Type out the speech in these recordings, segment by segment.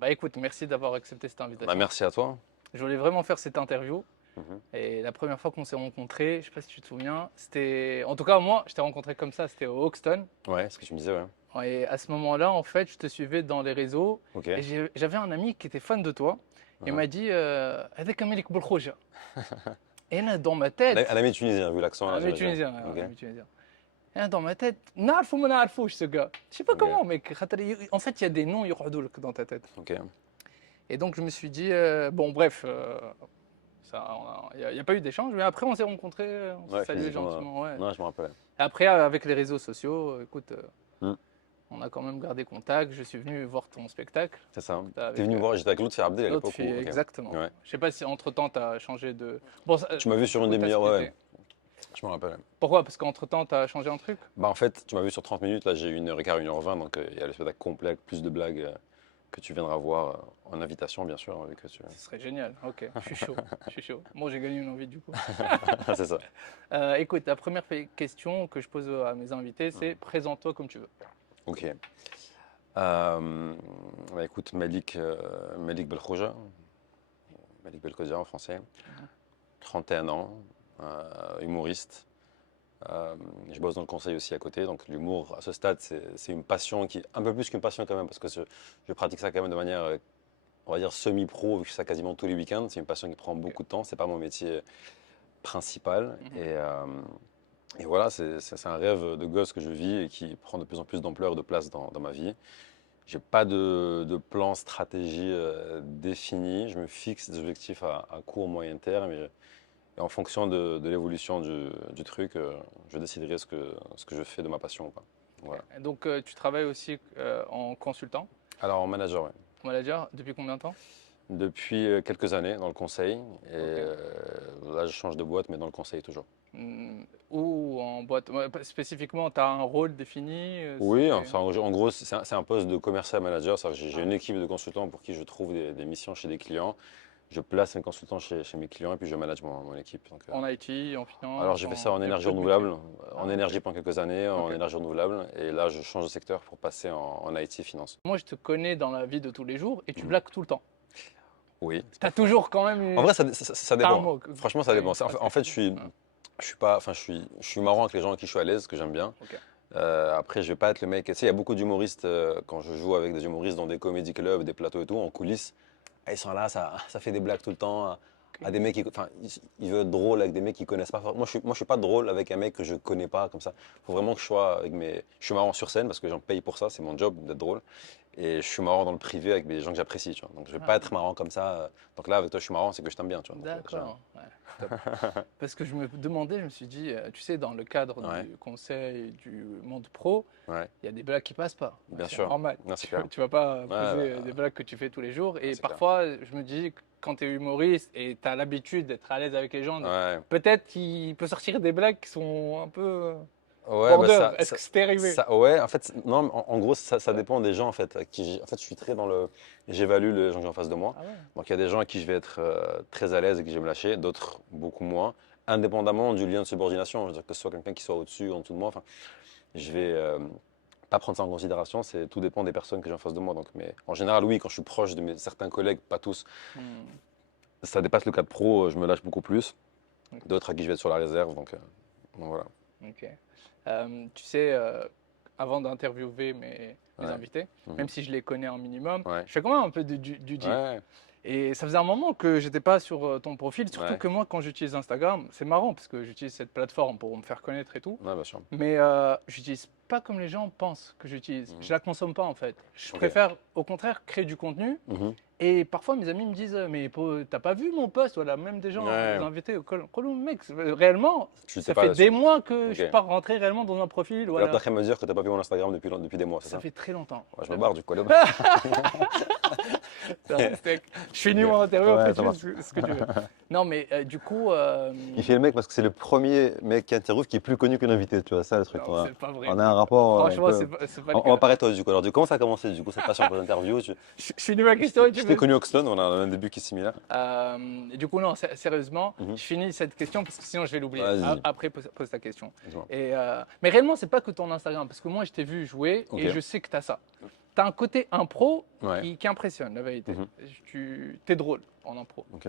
Bah écoute, merci d'avoir accepté cette Bah, invitation. merci à toi. Je voulais vraiment faire cette interview. Mhm. Et la première fois qu'on s'est rencontrés, je ne sais pas si tu te souviens, c'était. En tout cas, moi, je t'ai rencontré comme ça, c'était au Hoxton. Ouais, ce que tu me disais, ouais. Et à ce moment-là, en fait, je te suivais dans les réseaux. Ok. Et j'avais un ami qui était fan de toi. Il Mhm. m'a dit هذاك ملك بالخوجة. Et là, dans ma À tête, la tunisien, vu l'accent un ami algérien. tunisien, Ok. un ami tunisien. Et là, dans ma tête, نعرفه ما نعرفوش ce gars. Je sais pas Ok. comment, mais en fait, il y a des noms يقعدوا لك dans ta tête. Ok. Et donc, je me suis dit, bon, bref, il n'y a pas eu d'échange, mais après, on s'est rencontrés, on s'est Ouais, salué physiquement. gentiment. Ouais. Non, je me rappelle. Et après, avec les réseaux sociaux, écoute, Hmm. on a quand même gardé contact. Je suis venu voir ton spectacle. C'est ça. T'es Avec venu me voir, j'étais avec l'autre Abdel à l'autre l'époque où. fille, Ok. exactement. Ouais. Je sais pas si entre-temps, tu as changé de. Bon, Tu m'as vu sur du une coup, t'as demi-heure, ouais. splitté. Je me rappelle. Pourquoi? Parce qu'entre-temps, tu as changé un truc? Bah, en fait, tu m'as vu sur 30 minutes, là j'ai eu 1h15, 1h20, donc il y a le spectacle complet avec plus de blagues que tu viendras voir en invitation, bien sûr, vu que tu. Ce serait génial. Ok, je suis chaud. Je suis chaud. Bon, j'ai gagné une envie du coup. C'est ça. Écoute, la première question que je pose à mes invités, c'est présente-toi comme tu veux. Ok. Bah, écoute, Malik Belkhouja, Malik Belkhouja en français, 31 ans, humoriste. Je bosse dans le conseil aussi à côté, donc l'humour à ce stade c'est une passion qui un peu plus qu'une passion quand même parce que je pratique ça quand même de manière on va dire semi-pro vu que je fais ça quasiment tous les week-ends. C'est une passion qui prend Ok. beaucoup de temps, c'est pas mon métier principal Mhm. et voilà c'est un rêve de gosse que je vis et qui prend de plus en plus d'ampleur et de place dans ma vie. J'ai pas de plan, stratégie définie. Je me fixe des objectifs à court, moyen terme. Et en fonction de l'évolution du truc, je déciderai ce que je fais de ma passion ou pas. Ok. Voilà. Et donc, tu travailles aussi en consultant, Alors, en manager, ouais. manager, depuis combien de temps? Depuis quelques années dans le conseil. Et Ok. là, je change de boîte, mais dans le conseil toujours. Ou en boîte? Ouais, spécifiquement, tu as un rôle défini? Oui, enfin, en gros, c'est un poste de commercial manager. J'ai Ah, une équipe de consultants pour qui je trouve des missions chez des clients. Je place mes consultants chez mes clients et puis je manage mon équipe. Donc, en IT, en alors finance, j'ai fait ça en il y a énergie beaucoup de métiers. renouvelable, en Ah, ok. énergie pendant quelques années, en Ok. énergie renouvelable, et là je change de secteur pour passer en IT finance. Moi, je te connais dans la vie de tous les jours et tu Mhm. blagues tout le temps. Oui, Tu as parfois. toujours quand même En vrai, ça t'as un dépend. mot. Franchement, ça T'as dépend. une phrase En que fait, tu dis. Ah, je suis pas, enfin, je suis marrant avec les gens avec qui je suis à l'aise, ce que j'aime bien. ok. Après, je vais pas être le mec. Tu sais, il y a beaucoup d'humoristes quand je joue avec des humoristes dans des comédie clubs, des plateaux et tout, en coulisses. Ils sont là, ça fait des blagues tout le temps à des mecs qui, enfin, ils veulent être drôle avec des mecs qui connaissent pas. Moi, je suis pas drôle avec un mec que je connais pas comme ça. Faut vraiment que je sois avec mes. Je suis marrant sur scène parce que j'en paye pour ça, c'est mon job d'être drôle. Et je suis marrant dans le privé avec des gens que j'apprécie, tu vois. Donc, je vais pas Ah, être marrant comme ça. Donc là, avec toi, je suis marrant, c'est que je t'aime bien, tu vois. Donc, d'accord. Ouais, top. Parce que je me demandais, je me suis dit, tu sais, dans le cadre ouais, du conseil, du monde pro, ouais, il y a des blagues qui passent pas. Ouais, bien c'est sûr. normal. Non, c'est clair. Tu vas pas Ouais, poser bah, des blagues que tu fais tous les jours. Et c'est clair. parfois, je me dis, quand tu es humoriste et tu as l'habitude d'être à l'aise avec les gens, Ouais. peut-être qu'il peut sortir des blagues qui sont un peu Ouais, bah border. Est-ce que c'était arrivé? ouais, en fait, non, en gros, ça dépend des gens, en fait. En fait, je suis très dans le. J'évalue les gens que j'ai en face de moi. Ah ouais. Donc, il y a des gens à qui je vais être très à l'aise et qui je vais me lâcher, d'autres beaucoup moins, indépendamment du lien de subordination. Je veux dire que ce soit quelqu'un qui soit au-dessus ou en dessous de moi. Enfin, je vais pas prendre ça en considération. Tout dépend des personnes que j'ai en face de moi. Donc, mais en général, oui, quand je suis proche de certains collègues, pas tous, Hmm, ça dépasse le cadre pro, je me lâche beaucoup plus. ok. D'autres à qui je vais être sur la réserve. Donc voilà. Ok. Tu sais, avant d'interviewer mes Ouais. invités, même Mhm. si je les connais un minimum, Ouais. je fais quand même un peu du deal. Ouais. Et ça faisait un moment que j'étais pas sur ton profil, surtout Ouais. que moi, quand j'utilise Instagram, c'est marrant parce que j'utilise cette plateforme pour me faire connaître et tout, Ouais, bien sûr. mais j'utilise pas comme les gens pensent que j'utilise. Mhm. Je la consomme pas en fait. Je Ok. préfère au contraire créer du contenu. Mhm. Et parfois, mes amis me disent, mais t'as pas vu mon post? Voilà, même des gens, des Ouais, invités. Mec, réellement, je n'étais ça pas fait des dessus. mois que je Ok. suis pas rentré réellement dans un profil. Et là, t'es en Voilà, train de me dire que t'as pas vu mon Instagram depuis des mois, c'est ça ça? fait très longtemps. Ouais, je me barre du coup. Allez. Non, je finis Ok. mon interview, Ouais, après ça tu fais marche. ce que tu veux. Non, mais du coup, Il fait le mec parce que c'est le premier mec qui interviewe qui est plus connu que l'invité, tu vois, ça le truc. non, c'est pas vrai, On a un mec. rapport un Franchement, peu. c'est pas le On va cas. parler toi du coup. Alors, comment ça a commencé du coup cette passion pour l'interview? Je finis ma question et tu Je t'ai veux. connu Oxton, on a un début qui est similaire. Et du coup, non, sérieusement, Mhm. je finis cette question parce que sinon je vais l'oublier. Vas-y, Après, pose ta question. dis-moi. Mais réellement, c'est pas que ton Instagram, parce que moi, je t'ai vu jouer Ok. et je sais que tu as ça. as un côté impro Ouais. qui impressionne, la vérité. Mhm. Tu es drôle en impro. Ok.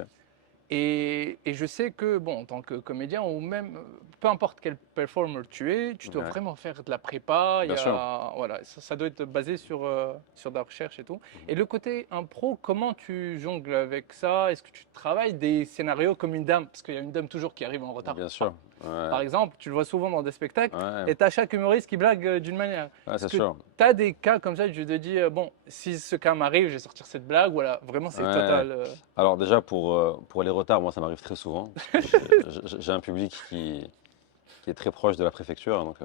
Et je sais que, bon, en tant que comédien, ou même, peu importe quel performer tu es, tu dois Ouais. vraiment faire de la prépa. Bien sûr. Voilà, ça doit être basé sur de la recherche et tout. Mhm. Et le côté impro, comment tu jongles avec ça? Est-ce que tu travailles des scénarios comme une dame? Parce qu'il y a une dame toujours qui arrive en retard. Bien sûr. Ouais. Par exemple, tu le vois souvent dans des spectacles, Ouais. et tu as chaque humoriste qui blague d'une manière. Ouais, Est-ce c'est que sûr. tu as des cas comme ça où tu te dis, bon, si ce cas m'arrive, je vais sortir cette blague, voilà, vraiment c'est Ouais. total. Alors déjà pour les retards, moi ça m'arrive très souvent parce que j'ai un public qui est très proche de la préfecture, donc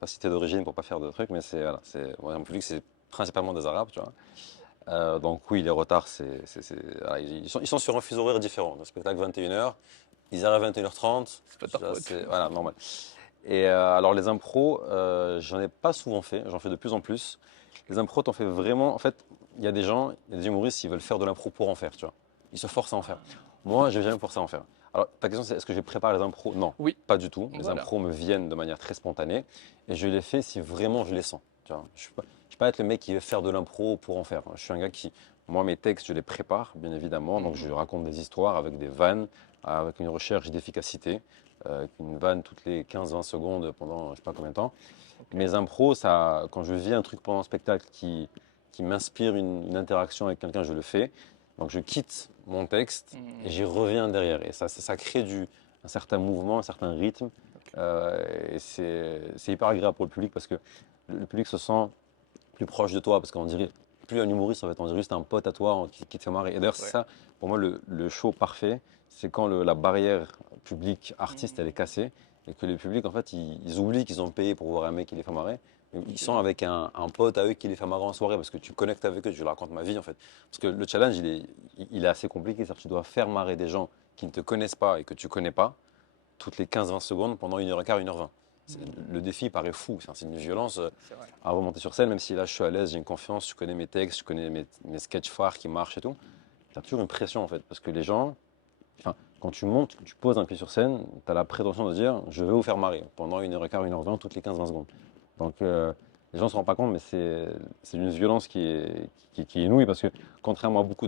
pas cité d'origine pour pas faire de trucs, mais c'est voilà, mon public c'est principalement des Arabes, tu vois. Donc oui, les retards, voilà, ils sont sur un fuseau horaire différent. Le spectacle 21h, ils arrivent à 21h30, C'est pas ta ça, faute. c'est voilà, normal. Et alors les impros, j'en ai pas souvent fait, j'en fais de plus en plus. Les impros, t'en fais vraiment. En fait, il y a des gens, il y a des humoristes, ils veulent faire de l'impro pour en faire, tu vois. Ils se forcent à en faire. Moi, je vais jamais me forcer à en faire. Alors, ta question, c'est est-ce que je prépare les impros? Non, Oui, pas du tout. Les voilà. impros me viennent de manière très spontanée et je les fais si vraiment je les sens. Tu vois. Je suis pas être le mec qui veut faire de l'impro pour en faire. Je suis un gars qui, moi, mes textes, je les prépare, bien évidemment. Donc, je raconte des histoires avec des vannes, avec une recherche d'efficacité, une vanne toutes les 15-20 secondes pendant je sais pas combien de temps. Mes impros, ça, quand je vis un truc pendant un spectacle qui m'inspire une interaction avec quelqu'un, je le fais. Donc je quitte mon texte et j'y reviens derrière. Et ça crée un certain mouvement, un certain rythme. Et c'est hyper agréable pour le public parce que le public se sent plus proche de toi. Parce qu'on dirait, plus un humoriste, en fait, on dirait juste un pote à toi qui te fait marrer. Et d'ailleurs, c'est Ouais. ça, pour moi, le show parfait, c'est quand la barrière public-artiste, elle est cassée et que le public, en fait, ils oublient qu'ils ont payé pour voir un mec qui les fait marrer. Ils sont avec un pote à eux qui les fait marrer en soirée parce que tu connectes avec eux, tu leur racontes ma vie en fait. Parce que le challenge, il est assez compliqué. C'est-à-dire que tu dois faire marrer des gens qui ne te connaissent pas et que tu connais pas toutes les 15-20 secondes pendant 1h15, 1h20. Le défi paraît fou, c'est une violence C'est vrai. à remonter sur scène, même si là je suis à l'aise, j'ai une confiance, je connais mes textes, je connais mes sketchs phares qui marchent et tout. Tu as toujours une pression en fait, parce que les gens, enfin, quand tu montes, tu poses un pied sur scène, tu as la prétention de dire je vais vous faire marrer pendant 1h15, 1h20, toutes les 15-20 secondes. Donc les gens ne se rendent pas compte, mais c'est une violence qui est inouïe, parce que contrairement à beaucoup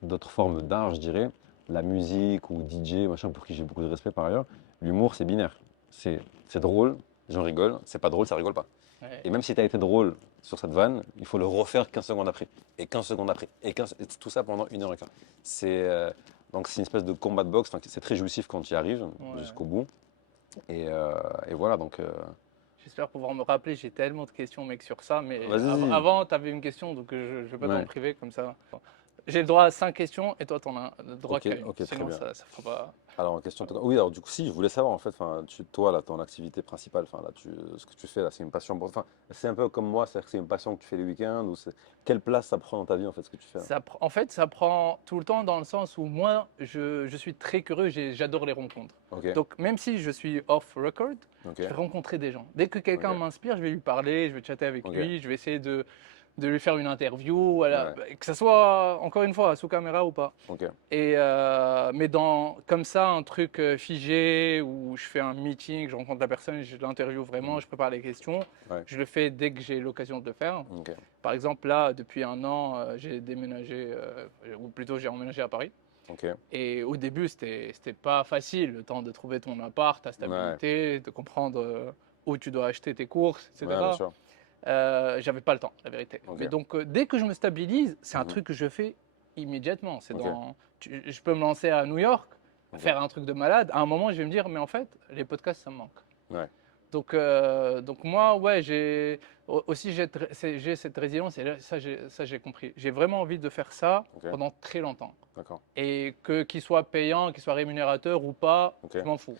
d'autres formes d'art, je dirais, la musique ou DJ, machin, pour qui j'ai beaucoup de respect par ailleurs, l'humour c'est binaire. C'est drôle, les gens rigolent, c'est pas drôle, ça rigole pas. Ouais. Et même si tu as été drôle sur cette vanne, il faut le refaire 15 secondes après, et 15 secondes après, et tout ça pendant 1h15. Donc c'est une espèce de combat de boxe, enfin, c'est très jouissif quand tu y arrives Ouais. jusqu'au bout. Et voilà, donc J'espère pouvoir me rappeler, j'ai tellement de questions, mec, sur ça, mais vas-y. avant, tu avais une question, donc je ne vais pas t'en Ouais. priver comme ça. J'ai le droit à 5 questions et toi, tu en as le droit Ok, qu'à une. ok, très Sinon, bien. ça ne fera pas. Alors, oui, alors du coup, si, je voulais savoir en fait, toi, là, ton activité principale, enfin, là, ce que tu fais là, c'est une passion enfin, c'est un peu comme moi, c'est-à-dire que c'est une passion que tu fais les week-ends, quelle place ça prend dans ta vie en fait, ce que tu fais là? En fait, ça prend tout le temps dans le sens où moi, je suis très curieux, j'adore les rencontres. Ok, Donc, même si je suis off record, ok, je vais rencontrer des gens. Dès que quelqu'un ok, m'inspire, je vais lui parler, je vais chatter avec ok, lui, je vais essayer de lui faire une interview, voilà, ouais, que ce soit, encore une fois, sous caméra ou pas. ok, Mais comme ça, un truc figé où je fais un meeting, je rencontre la personne, je l'interview vraiment, je prépare les questions. ouais, Je le fais dès que j'ai l'occasion de le faire. ok, Par exemple, là, depuis un an, j'ai déménagé, ou plutôt j'ai emménagé à Paris. ok, Et au début, c'était pas facile, le temps de trouver ton appart, ta ouais, stabilité, de comprendre où tu dois acheter tes courses, ouais, bien etc. sûr, J'avais pas le temps, la vérité. ok, Mais donc, dès que je me stabilise, c'est un mhm, truc que je fais immédiatement. ok, Je peux me lancer à New York, ok, faire un truc de malade. À un moment, je vais me dire, mais en fait, les podcasts, ça me manque. ouais, Donc moi, ouais, aussi j'ai cette résilience et là, ça j'ai compris. J'ai vraiment envie de faire ça ok, pendant très longtemps. d'accord, Et qu'il soit payant, qu'il soit rémunérateur ou pas, ok, je m'en fous.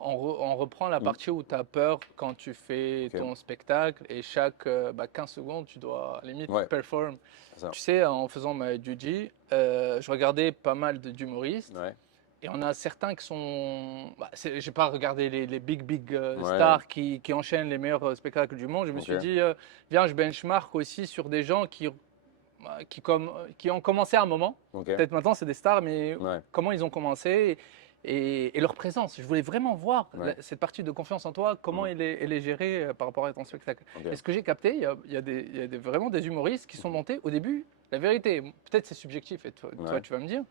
On reprend la Mm. partie où tu as peur quand tu fais ok, ton spectacle et chaque 15 secondes, tu dois limite ouais, perform. c'est ça, Tu sais, en faisant ma duty, je regardais pas mal d'humoristes ouais, et on a certains qui sont. J'ai pas regardé les big ouais, stars qui enchaînent les meilleurs spectacles du monde. Je me suis ok, dit, viens, je benchmark aussi sur des gens qui ont commencé à un moment. ok, Peut-être maintenant, c'est des stars, mais ouais, comment ils ont commencé. et leur présence. Je voulais vraiment voir Ouais. cette partie de confiance en toi, comment Mhm. elle est gérée par rapport à ton spectacle. Ok. Et ce que j'ai capté, il y a vraiment des humoristes qui sont Mhm. montés au début. La vérité, peut-être c'est subjectif et toi, Ouais. tu vas me dire,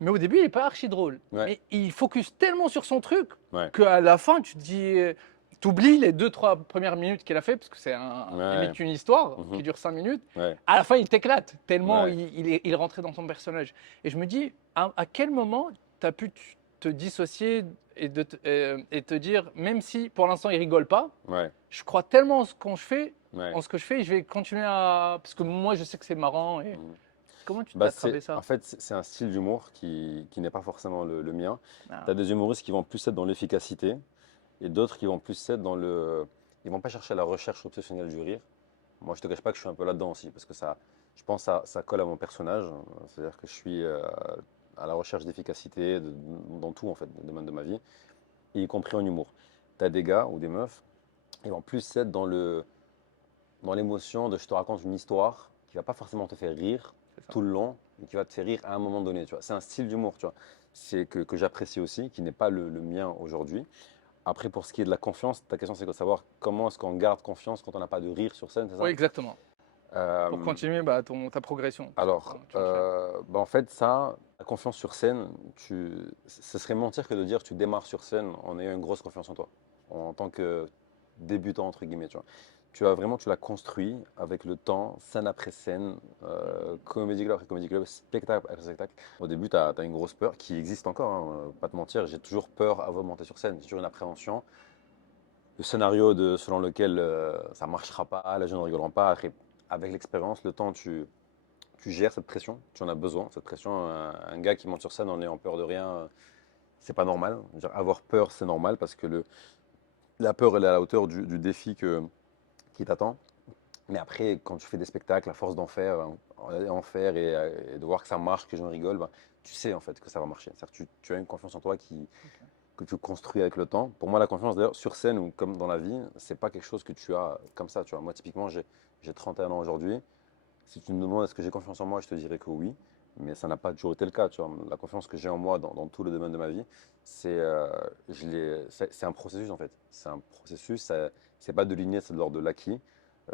mais au début il n'est pas archi drôle. Ouais. Mais il focus tellement sur son truc Ouais. qu'à la fin tu te dis, t'oublies les 2, 3 premières minutes qu'il a fait parce que Ouais. limite une histoire qui Mhm. dure 5 minutes. Ouais. À la fin, il t'éclate tellement Ouais. il est rentré dans ton personnage. Et je me dis, à quel moment tu as pu te dissocier et te dire, même si pour l'instant il rigole pas, Ouais. je crois tellement en ce qu'on fait, Ouais. en ce que je fais, et je vais continuer à. Parce que moi, je sais que c'est marrant. Et Mhm. comment tu Bah, t'as attrapé en ça? fait, c'est un style d'humour qui n'est pas forcément le mien. Tu Ah, as des humoristes qui vont plus être dans l'efficacité et d'autres qui vont plus être dans le. Ils vont pas chercher la recherche obsessionnelle du rire. Moi, je te cache pas que je suis un peu là-dedans aussi parce que je pense que ça colle à mon personnage. C'est-à-dire que je suis à la recherche d'efficacité dans tout, en fait, dans le domaine de ma vie, et y compris en humour. Tu as des gars ou des meufs, ils vont plus être dans l'émotion de je te raconte une histoire qui va pas forcément te faire rire c'est ça. tout le long, mais qui va te faire rire à un moment donné. Tu vois. C'est un style d'humour, tu vois. C'est que j'apprécie aussi, qui n'est pas le mien aujourd'hui. Après, pour ce qui est de la confiance, ta question c'est de savoir comment est-ce qu'on garde confiance quand on n'a pas de rire sur scène, c'est Oui, ça? exactement. Pour Euh, continuer bah, ta progression. Parce que alors, tu enchaînes. bah, en fait, ça, la confiance sur scène, ce serait mentir que de dire tu démarres sur scène en ayant une grosse confiance en toi, en tant que débutant, entre guillemets, tu vois. Tu l'as construit avec le temps, scène après scène, comédie club après comédie club, spectacle après spectacle. Au début, tu as une grosse peur qui existe encore, hein, pas te mentir. J'ai toujours peur avant de monter sur scène, j'ai toujours une appréhension. Le scénario selon lequel ça ne marchera pas, les gens ne rigoleront pas. Après, avec l'expérience, le temps, tu gères cette pression, tu en as besoin. Cette pression, un gars qui monte sur scène en ayant peur de rien, c'est pas normal. Je veux dire, avoir peur, c'est normal parce que la peur, elle est à la hauteur du défi qui t'attend. Mais après, quand tu fais des spectacles, à force d'en faire, et de voir que ça marche, que les gens rigolent, ben, tu sais en fait que ça va marcher. C'est-à-dire que tu as une confiance en toi Ok. que tu construis avec le temps. Pour moi, la confiance, d'ailleurs, sur scène ou comme dans la vie, c'est pas quelque chose que tu as comme ça. Tu vois. Moi, typiquement, j'ai 31 ans aujourd'hui. Si tu me demandes est-ce que j'ai confiance en moi, je te dirais que oui. Mais ça n'a pas toujours été le cas. Tu vois. La confiance que j'ai en moi dans tout le domaine de ma vie, c'est un processus en fait. C'est un processus. C'est pas de l'inné, c'est de l'ordre de l'acquis.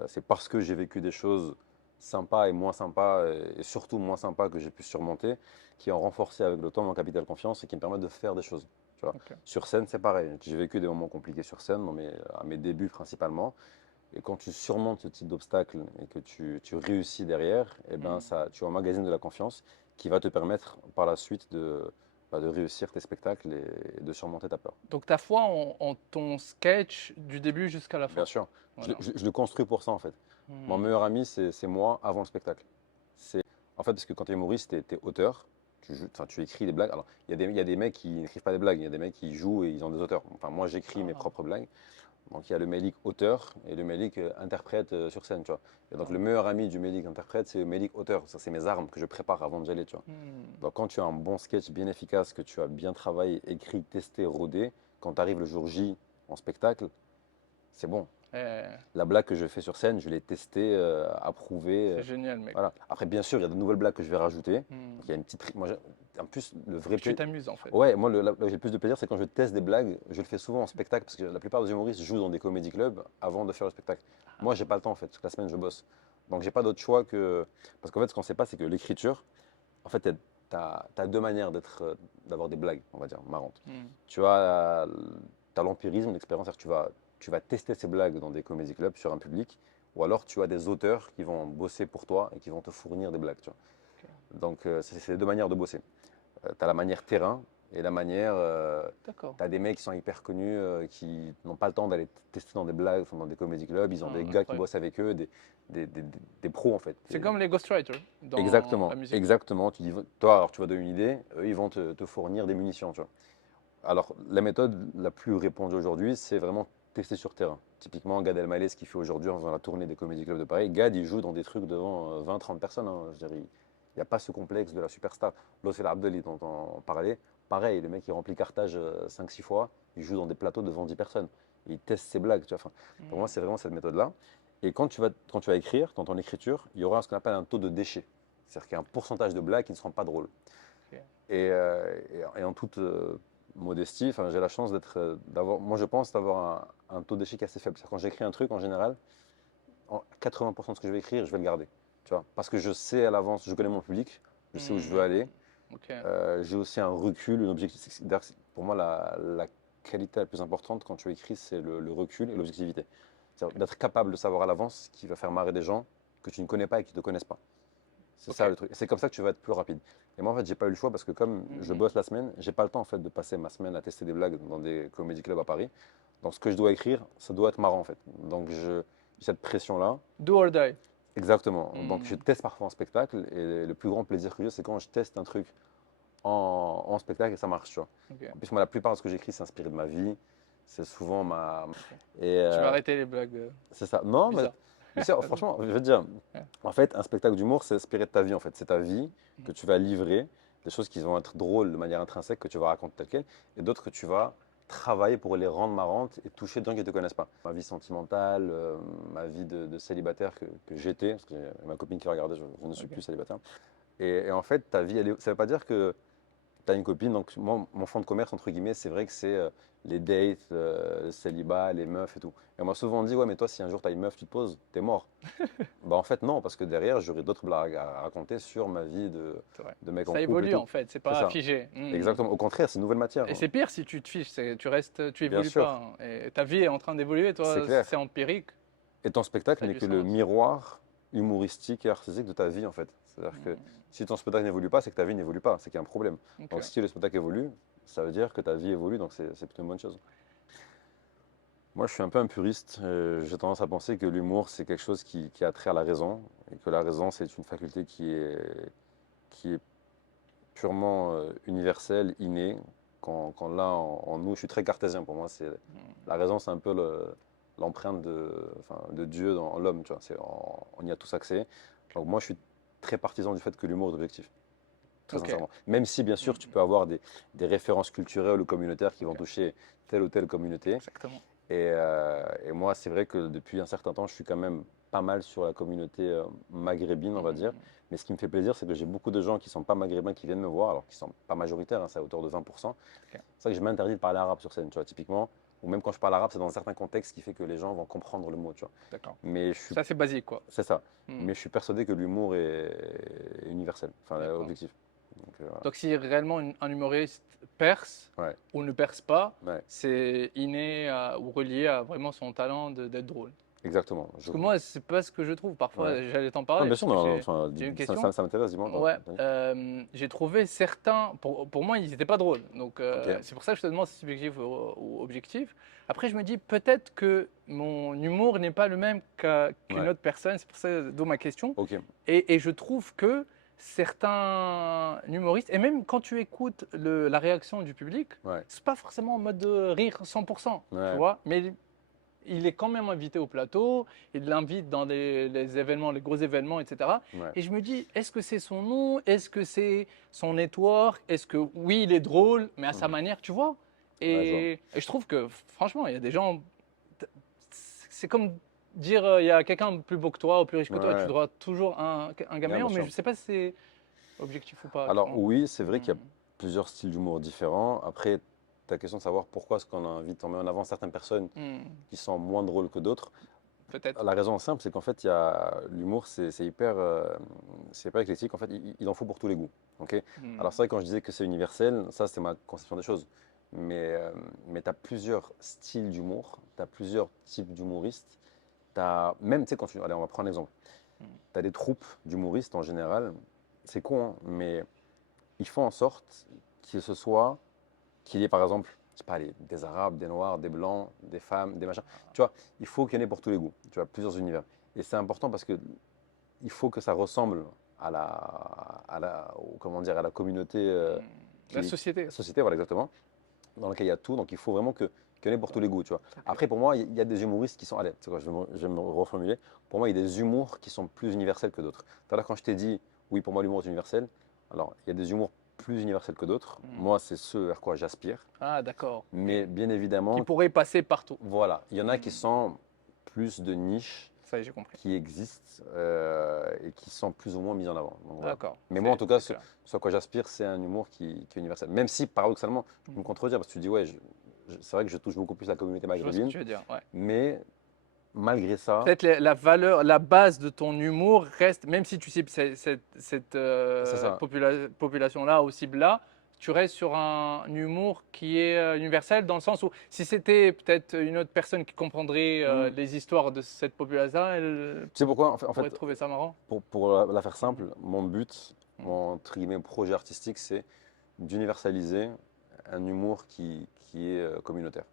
C'est parce que j'ai vécu des choses sympas et moins sympas, et surtout moins sympas que j'ai pu surmonter, qui ont renforcé avec le temps mon capital confiance et qui me permettent de faire des choses. Tu vois. Ok. Sur scène, c'est pareil. J'ai vécu des moments compliqués sur scène, à mes débuts principalement. Et quand tu surmontes ce type d'obstacle et que tu réussis derrière, eh ben Hmm. ça, tu emmagasines de la confiance qui va te permettre par la suite de réussir tes spectacles et de surmonter ta peur. Donc ta foi en ton sketch du début jusqu'à la Bien fin. sûr, Voilà. je le construis pour ça en fait. Mon Hmm. meilleur ami, c'est moi avant le spectacle. C'est en fait parce que quand tu es humoriste, tu es auteur, enfin, tu écris des blagues. Alors, il y a des mecs qui n'écrivent pas des blagues, il y a des mecs qui jouent et ils ont des auteurs. Enfin, moi, j'écris mes Ah, propres blagues. Donc il y a le Melik auteur et le Melik interprète sur scène, tu vois. Et donc ah. le meilleur ami du Melik interprète, c'est le Melik auteur. Ça, c'est mes armes que je prépare avant d'y aller, tu vois. Hmm. Donc quand tu as un bon sketch bien efficace, que tu as bien travaillé, écrit, testé, rodé, quand tu arrives le jour J en spectacle, c'est bon. La blague que je fais sur scène, je l'ai testée, approuvée. C'est génial, mec. Voilà. Après, bien sûr, il y a de nouvelles blagues que je vais rajouter. Hmm. Donc, il y a une petite. En plus, le vrai Tu plaisir. t'amuses en fait. Ouais, moi, là où j'ai le plus de plaisir, c'est quand je teste des blagues. Je le fais souvent en spectacle parce que la plupart des humoristes jouent dans des comédie clubs avant de faire le spectacle. Moi, j'ai pas le temps en fait, parce que la semaine, je bosse. Donc, j'ai pas d'autre choix que. Parce qu'en fait, ce qu'on sait pas, c'est que l'écriture, en fait, tu as deux manières d'avoir des blagues, on va dire, marrantes. Hmm. Tu as, l'empirisme, l'expérience, c'est-à-dire que tu vas tester ces blagues dans des comédie clubs sur un public, ou alors tu as des auteurs qui vont bosser pour toi et qui vont te fournir des blagues. Tu vois. Ok. Donc, c'est les deux manières de bosser. Tu as la manière terrain et la manière. D'accord. Tu as des mecs qui sont hyper connus, qui n'ont pas le temps d'aller tester dans des blagues, enfin, dans des comédie clubs. Ils ont des Ah, gars qui incroyable. bossent avec eux, des pros en fait. C'est comme les ghostwriters dans la Exactement, musique. exactement. Tu dis, toi, alors tu vas donner une idée, eux, ils vont te fournir des munitions, tu vois. Alors, la méthode la plus répandue aujourd'hui, c'est vraiment tester sur terrain. Typiquement, Gad Elmaleh, ce qu'il fait aujourd'hui en faisant la tournée des comédie clubs de Paris, Gad, il joue dans des trucs devant 20-30 personnes. Hein. Je veux dire, il n'y a pas ce complexe de la superstar. Lossel Abdelli, dont on parlait, pareil, le mec, il remplit Carthage 5-6 fois, il joue dans des plateaux devant 10 personnes. Et il teste ses blagues, tu vois. Enfin, pour moi, Hmm. c'est vraiment cette méthode-là. Et quand tu vas écrire, dans ton écriture, il y aura ce qu'on appelle un taux de déchet. C'est-à-dire qu'il y a un pourcentage de blagues qui ne seront pas drôles. Ok. Et en toute modestie, enfin, j'ai la chance moi je pense d'avoir un taux d'échec assez faible. C'est-à-dire quand j'écris un truc, en général, 80% de ce que je vais écrire, je vais le garder. Tu vois, parce que je sais à l'avance, je connais mon public, je sais où je veux Hmm, aller. ok. J'ai aussi un recul, une objectivité. D'ailleurs, pour moi, la qualité la plus importante quand tu écris, c'est le recul et l'objectivité. C'est-à-dire d'être capable de savoir à l'avance ce qui va faire marrer des gens que tu ne connais pas et qui ne te connaissent pas. C'est Ok. ça le truc. C'est comme ça que tu vas être plus rapide. Et moi, en fait, j'ai pas eu le choix parce que comme je Mhm. bosse la semaine, j'ai pas le temps en fait de passer ma semaine à tester des blagues dans des comédie clubs à Paris. Donc, ce que je dois écrire, ça doit être marrant en fait. Donc, j'ai cette pression-là. Do or die. Exactement. Donc, je Hmm, teste parfois en spectacle et le plus grand plaisir que j'ai, c'est quand je teste un truc en spectacle et ça marche, tu vois. ok. En plus, moi, la plupart de ce que j'écris, c'est inspiré de ma vie. C'est souvent ma. Ok. Et Tu vas arrêter les blagues c'est ça. Non, bizarres. mais franchement, je veux te dire, Ouais. en fait, un spectacle d'humour, c'est inspiré de ta vie, en fait. C'est ta vie que tu vas livrer, des choses qui vont être drôles de manière intrinsèque, que tu vas raconter telle quelle, et d'autres que tu vas travailler pour les rendre marrantes et toucher des gens qui ne te connaissent pas. Ma vie sentimentale, ma vie de célibataire que j'étais, parce que j'ai ma copine qui va regarder, je ne suis Ok. plus célibataire. Et en fait, ta vie, ça ne veut pas dire que tu as une copine. Donc, moi, mon fond de commerce, entre guillemets, c'est vrai que c'est les dates, le célibat, les meufs et tout. Et on m'a souvent dit, ouais, mais toi, si un jour tu as une meuf, tu te poses, t'es mort. Bah, en fait, non, parce que derrière, j'aurai d'autres blagues à raconter sur ma vie C'est vrai. de mec en Ça couple et évolue tout. en fait, c'est C'est pas ça. figé. Hmm. Exactement. Au contraire, c'est une nouvelle matière. Et c'est pire si tu te fiches, tu restes, tu Bien évolues sûr, pas, hein. Et ta vie est en train d'évoluer, c'est toi, c'est clair. empirique, Et ton spectacle ça a n'est du que le sens. miroir humoristique et artistique de ta vie, en fait. C'est-à-dire que Hmm. si ton spectacle n'évolue pas, c'est que ta vie n'évolue pas. C'est qu'il y a un problème. Ok. Donc, si le spectacle évolue, ça veut dire que ta vie évolue. Donc, c'est plutôt une bonne chose. Moi, je suis un peu un puriste. J'ai tendance à penser que l'humour, c'est quelque chose qui a trait à la raison. Et que la raison, c'est une faculté qui est purement universelle, innée. Quand là, en nous, je suis très cartésien. Pour moi, Hmm. la raison, c'est un peu l'empreinte enfin, de Dieu dans l'homme. Tu vois, on y a tous accès. Donc, moi, je suis très partisan du fait que l'humour est objectif. Très Ok. sincèrement. Même si, bien sûr, tu Hmm. peux avoir des références culturelles ou communautaires qui vont Ok. toucher telle ou telle communauté. Exactement. Et moi, c'est vrai que depuis un certain temps, je suis quand même pas mal sur la communauté maghrébine, on va dire. Hmm. Mais ce qui me fait plaisir, c'est que j'ai beaucoup de gens qui ne sont pas maghrébins qui viennent me voir, alors qu'ils ne sont pas majoritaires, hein, c'est à hauteur de 20%. Ok. C'est vrai que je m'interdis de parler arabe sur scène, tu vois, typiquement. Ou même quand je parle arabe, c'est dans certains contextes qui fait que les gens vont comprendre le mot, tu vois. D'accord. Mais Ça, c'est basique, quoi. c'est ça. Hmm. Mais je suis persuadé que l'humour est universel, enfin D'accord. objectif. Donc, voilà. Donc, si réellement un humoriste perce Ouais, ou ne perce pas, ouais, c'est inné ou relié à vraiment son talent d'être drôle. exactement. Parce que moi, c'est pas ce que je trouve. Parfois, Ouais. j'allais t'en Non, parler bien parce sûr, que non, enfin, j'ai une ça, question. ça m'intéresse, dis-moi. Ouais, j'ai trouvé certains, pour moi, ils n'étaient pas drôles. Donc, Ok, c'est pour ça que je te demande si c'est subjectif ou objectif. Après, je me dis peut-être que mon humour n'est pas le même qu'une ouais, autre personne. C'est pour ça, d'où ma question. ok, Et je trouve que certains humoristes, et même quand tu écoutes la réaction du public, ouais, c'est pas forcément en mode de rire 100%, tu ouais, vois, mais il est quand même invité au plateau, il l'invite dans les événements, les gros événements, etc. ouais, Et je me dis, est-ce que c'est son nom? Est-ce que c'est son network? Est-ce que oui, il est drôle, mais à sa mhm, manière, tu vois? ouais, je vois. Et je trouve que franchement, il y a des gens, c'est comme dire, il y a quelqu'un de plus beau que toi ou plus riche que toi, tu Ouais, dois toujours un gars bien, bien meilleur, mais je sûr. ne sais pas si c'est objectif ou pas, tu Alors vois. oui, c'est vrai qu'il y a Hmm, plusieurs styles d'humour différents. Après, ta question de savoir pourquoi est-ce qu'on invite, on met en avant certaines personnes hmm, qui sont moins drôles que d'autres. peut-être. La raison simple, c'est qu'en fait, il y a l'humour, c'est hyper éclectique. En fait, il en faut pour tous les goûts. Ok. Alors Hmm, c'est vrai quand je disais que c'est universel, ça c'est ma conception des choses. Mais tu as plusieurs styles d'humour, tu as plusieurs types d'humoristes. Même, tu sais, allez, on va prendre un exemple. hmm, Tu as des troupes d'humoristes en général. C'est con, hein, mais ils font en sorte qu'il y ait par exemple, je sais pas, des Arabes, des Noirs, des Blancs, des femmes, des machins. Tu vois, il faut qu'il y en ait pour tous les goûts. Tu vois, plusieurs univers. Et c'est important parce que il faut que ça ressemble comment dire, à la communauté hmm. La société. société, voilà exactement, dans laquelle il y a tout. Donc il faut vraiment qu'il y en ait pour tous les goûts, tu vois. Ok. Après, pour moi, il y a des humoristes qui sont, allez, tu sais quoi, je vais me reformuler. Pour moi, il y a des humours qui sont plus universels que d'autres. Tout à l'heure, quand je t'ai dit, oui, pour moi, l'humour est universel, alors il y a des humours plus universels que d'autres. Hmm. Moi, c'est ce vers quoi j'aspire. Ah, d'accord. Ok. Mais bien Qui évidemment, pourrait passer partout. voilà, il y en a qui Hmm, sont plus de niche. Ça y est, j'ai compris. qui existent et qui sont plus ou moins mis en avant. Donc, voilà. D'accord. Mais moi, en tout cas, C'est clair. ce à quoi j'aspire, c'est un humour qui est universel. Même si, paradoxalement, je me contredis, parce que tu dis, ouais, c'est vrai que je touche beaucoup plus la communauté Je vois ce que maghrébine, tu veux dire. Ouais. mais malgré ça, Peut-être la valeur, la base de ton humour reste, même si tu cibles cette c'est ça. population-là ou cible-là, tu restes sur un humour qui est universel dans le sens où si c'était peut-être une autre personne qui comprendrait Mhm. les histoires de cette population-là, elle Tu sais pourquoi? En pourrait fait, trouver ça marrant. pour la faire simple, mon but, Mhm. mon entre guillemets, projet artistique, c'est d'universaliser un humour qui est communautaire.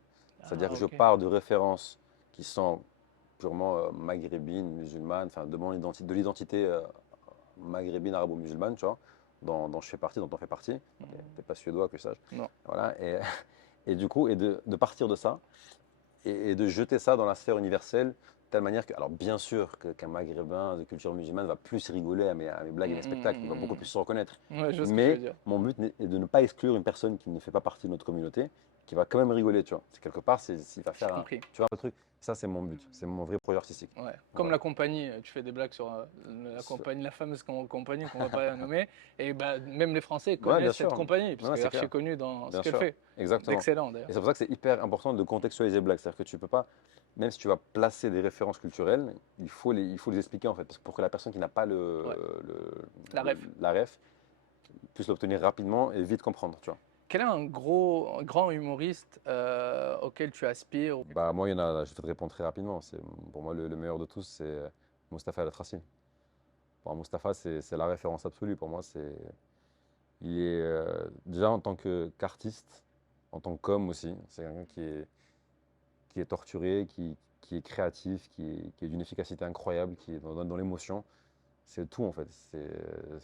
C'est-à-dire Ah, que je ok. pars de références qui sont purement maghrébines, musulmanes, enfin de l'identité maghrébine, arabo-musulmane, tu vois, dont je fais partie, dont on fait partie. T'es pas suédois, que je sache. Non. Voilà, et du coup, de partir de ça et de jeter ça dans la sphère universelle, de telle manière que, alors bien sûr qu'un maghrébin de culture musulmane va plus rigoler à mes blagues et mes spectacles, il va beaucoup plus se reconnaître. Ouais, je vois ce que tu veux Mais dire. mon but est de ne pas exclure une personne qui ne fait pas partie de notre communauté, qui va quand même rigoler, tu vois. C'est quelque part, il va J'ai faire un, compris. tu vois, un truc. Ça, c'est mon but, c'est mon vrai projet artistique. Ouais. Comme Voilà. la compagnie, tu fais des blagues sur la compagnie, la fameuse compagnie qu'on va pas nommer, et bah, même les Français Ouais, bien connaissent cette sûr. compagnie, parce Ouais, qu'elle est c'est archi clair. connue dans ce Bien qu'elle sûr. fait. Exactement. D'excellent d'ailleurs. Et c'est pour ça que c'est hyper important de contextualiser les blagues. C'est-à-dire que tu peux pas, même si tu vas placer des références culturelles, il faut les expliquer en fait, parce que pour que la personne qui n'a pas Ouais. La ref. la ref puisse l'obtenir rapidement et vite comprendre, tu vois. Quel est un grand humoriste auquel tu aspires? Bah, moi, il y en a, je vais te répondre très rapidement. Pour moi, le meilleur de tous, c'est Mustapha El Atrassi. Pour moi, Mustapha, c'est la référence absolue. Pour moi, il est déjà en tant qu'artiste, en tant qu'homme aussi. C'est quelqu'un qui est torturé, qui est créatif, qui est d'une efficacité incroyable, qui est dans l'émotion. C'est tout en fait.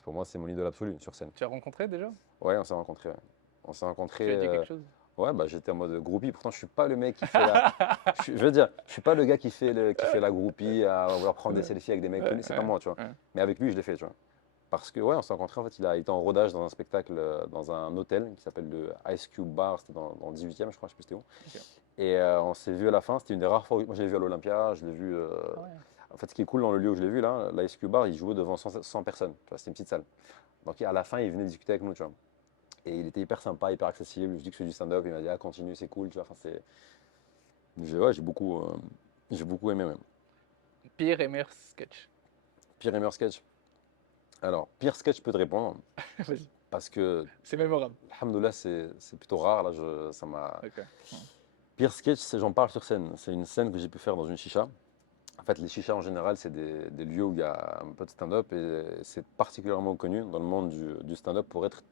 Pour moi, c'est mon idole absolu sur scène. Tu as rencontré déjà? Ouais, on s'est rencontrés. Ouais. On s'est rencontrés. Tu as dit quelque chose? Ouais, bah, j'étais en mode groupie. Pourtant, je suis pas le mec qui fait la. Je veux dire, je suis pas le gars qui fait la groupie à vouloir prendre des Ouais, selfies avec des mecs ouais, connus. C'est pas moi, tu vois. ouais. Mais avec lui, je l'ai fait, tu vois. Parce que, ouais, on s'est rencontrés. En fait, il a été en rodage dans un spectacle, dans un hôtel qui s'appelle le Ice Cube Bar. C'était dans le 18e, je crois, je sais plus c'était où. Ok. Et on s'est vu à la fin. C'était une des rares fois. Moi, je l'ai vu à l'Olympia. Je l'ai vu. Ah ouais. En fait, ce qui est cool dans le lieu où je l'ai vu, là, l'Ice Cube Bar, il jouait devant 100 personnes. Tu vois, c'était une petite salle. Donc, à la fin, il venait discuter avec nous, tu vois. Et il était hyper sympa, hyper accessible. Je dis que c'est du stand-up. Il m'a dit, ah, continue, c'est cool, tu vois. Enfin, ouais, j'ai beaucoup aimé même. Pire et meilleur sketch. Pire et meilleur sketch. Alors, pire sketch, je peux te répondre. Vas-y. Parce que, C'est mémorable. alhamdoulilah, c'est plutôt rare. Là, ça m'a. Ok. Pire sketch, j'en parle sur scène. C'est une scène que j'ai pu faire dans une chicha. En fait, les chichas en général, c'est des lieux où il y a un peu de stand-up et c'est particulièrement connu dans le monde du stand-up pour être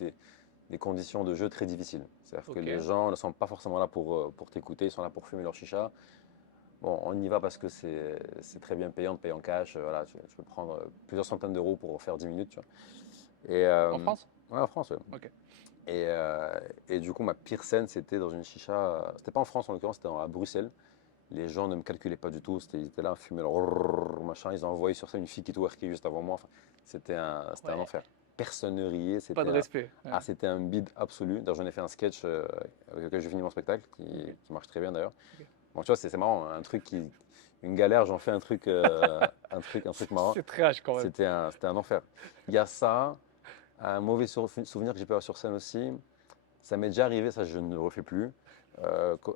des conditions de jeu très difficiles. C'est-à-dire que Ok. les gens ne sont pas forcément là pour t'écouter, ils sont là pour fumer leur chicha. Bon, on y va parce que c'est très bien payant de payer en cash. Voilà, tu peux prendre plusieurs centaines d'euros pour faire 10 minutes. Tu vois. Et, En France? ouais, en France, ouais. Ok. Et du coup, ma pire scène, c'était dans une chicha. C'était pas en France en l'occurrence, c'était à Bruxelles. Les gens ne me calculaient pas du tout. Ils étaient là à fumer leur machin. Ils ont envoyé sur ça une fille qui twerkait juste avant moi. Enfin, c'était un Ouais. enfer. Personne ne riait. Pas de respect. Ouais. C'était un bide absolu. D'ailleurs, j'en ai fait un sketch avec lequel je finis mon spectacle, qui marche très bien d'ailleurs. Ok. Bon, tu vois, c'est marrant. Une galère, j'en fais un truc, un truc marrant. C'est trash quand même. C'était un enfer. Il y a ça. Un mauvais souvenir que j'ai pu avoir sur scène aussi. Ça m'est déjà arrivé, ça je ne le refais plus.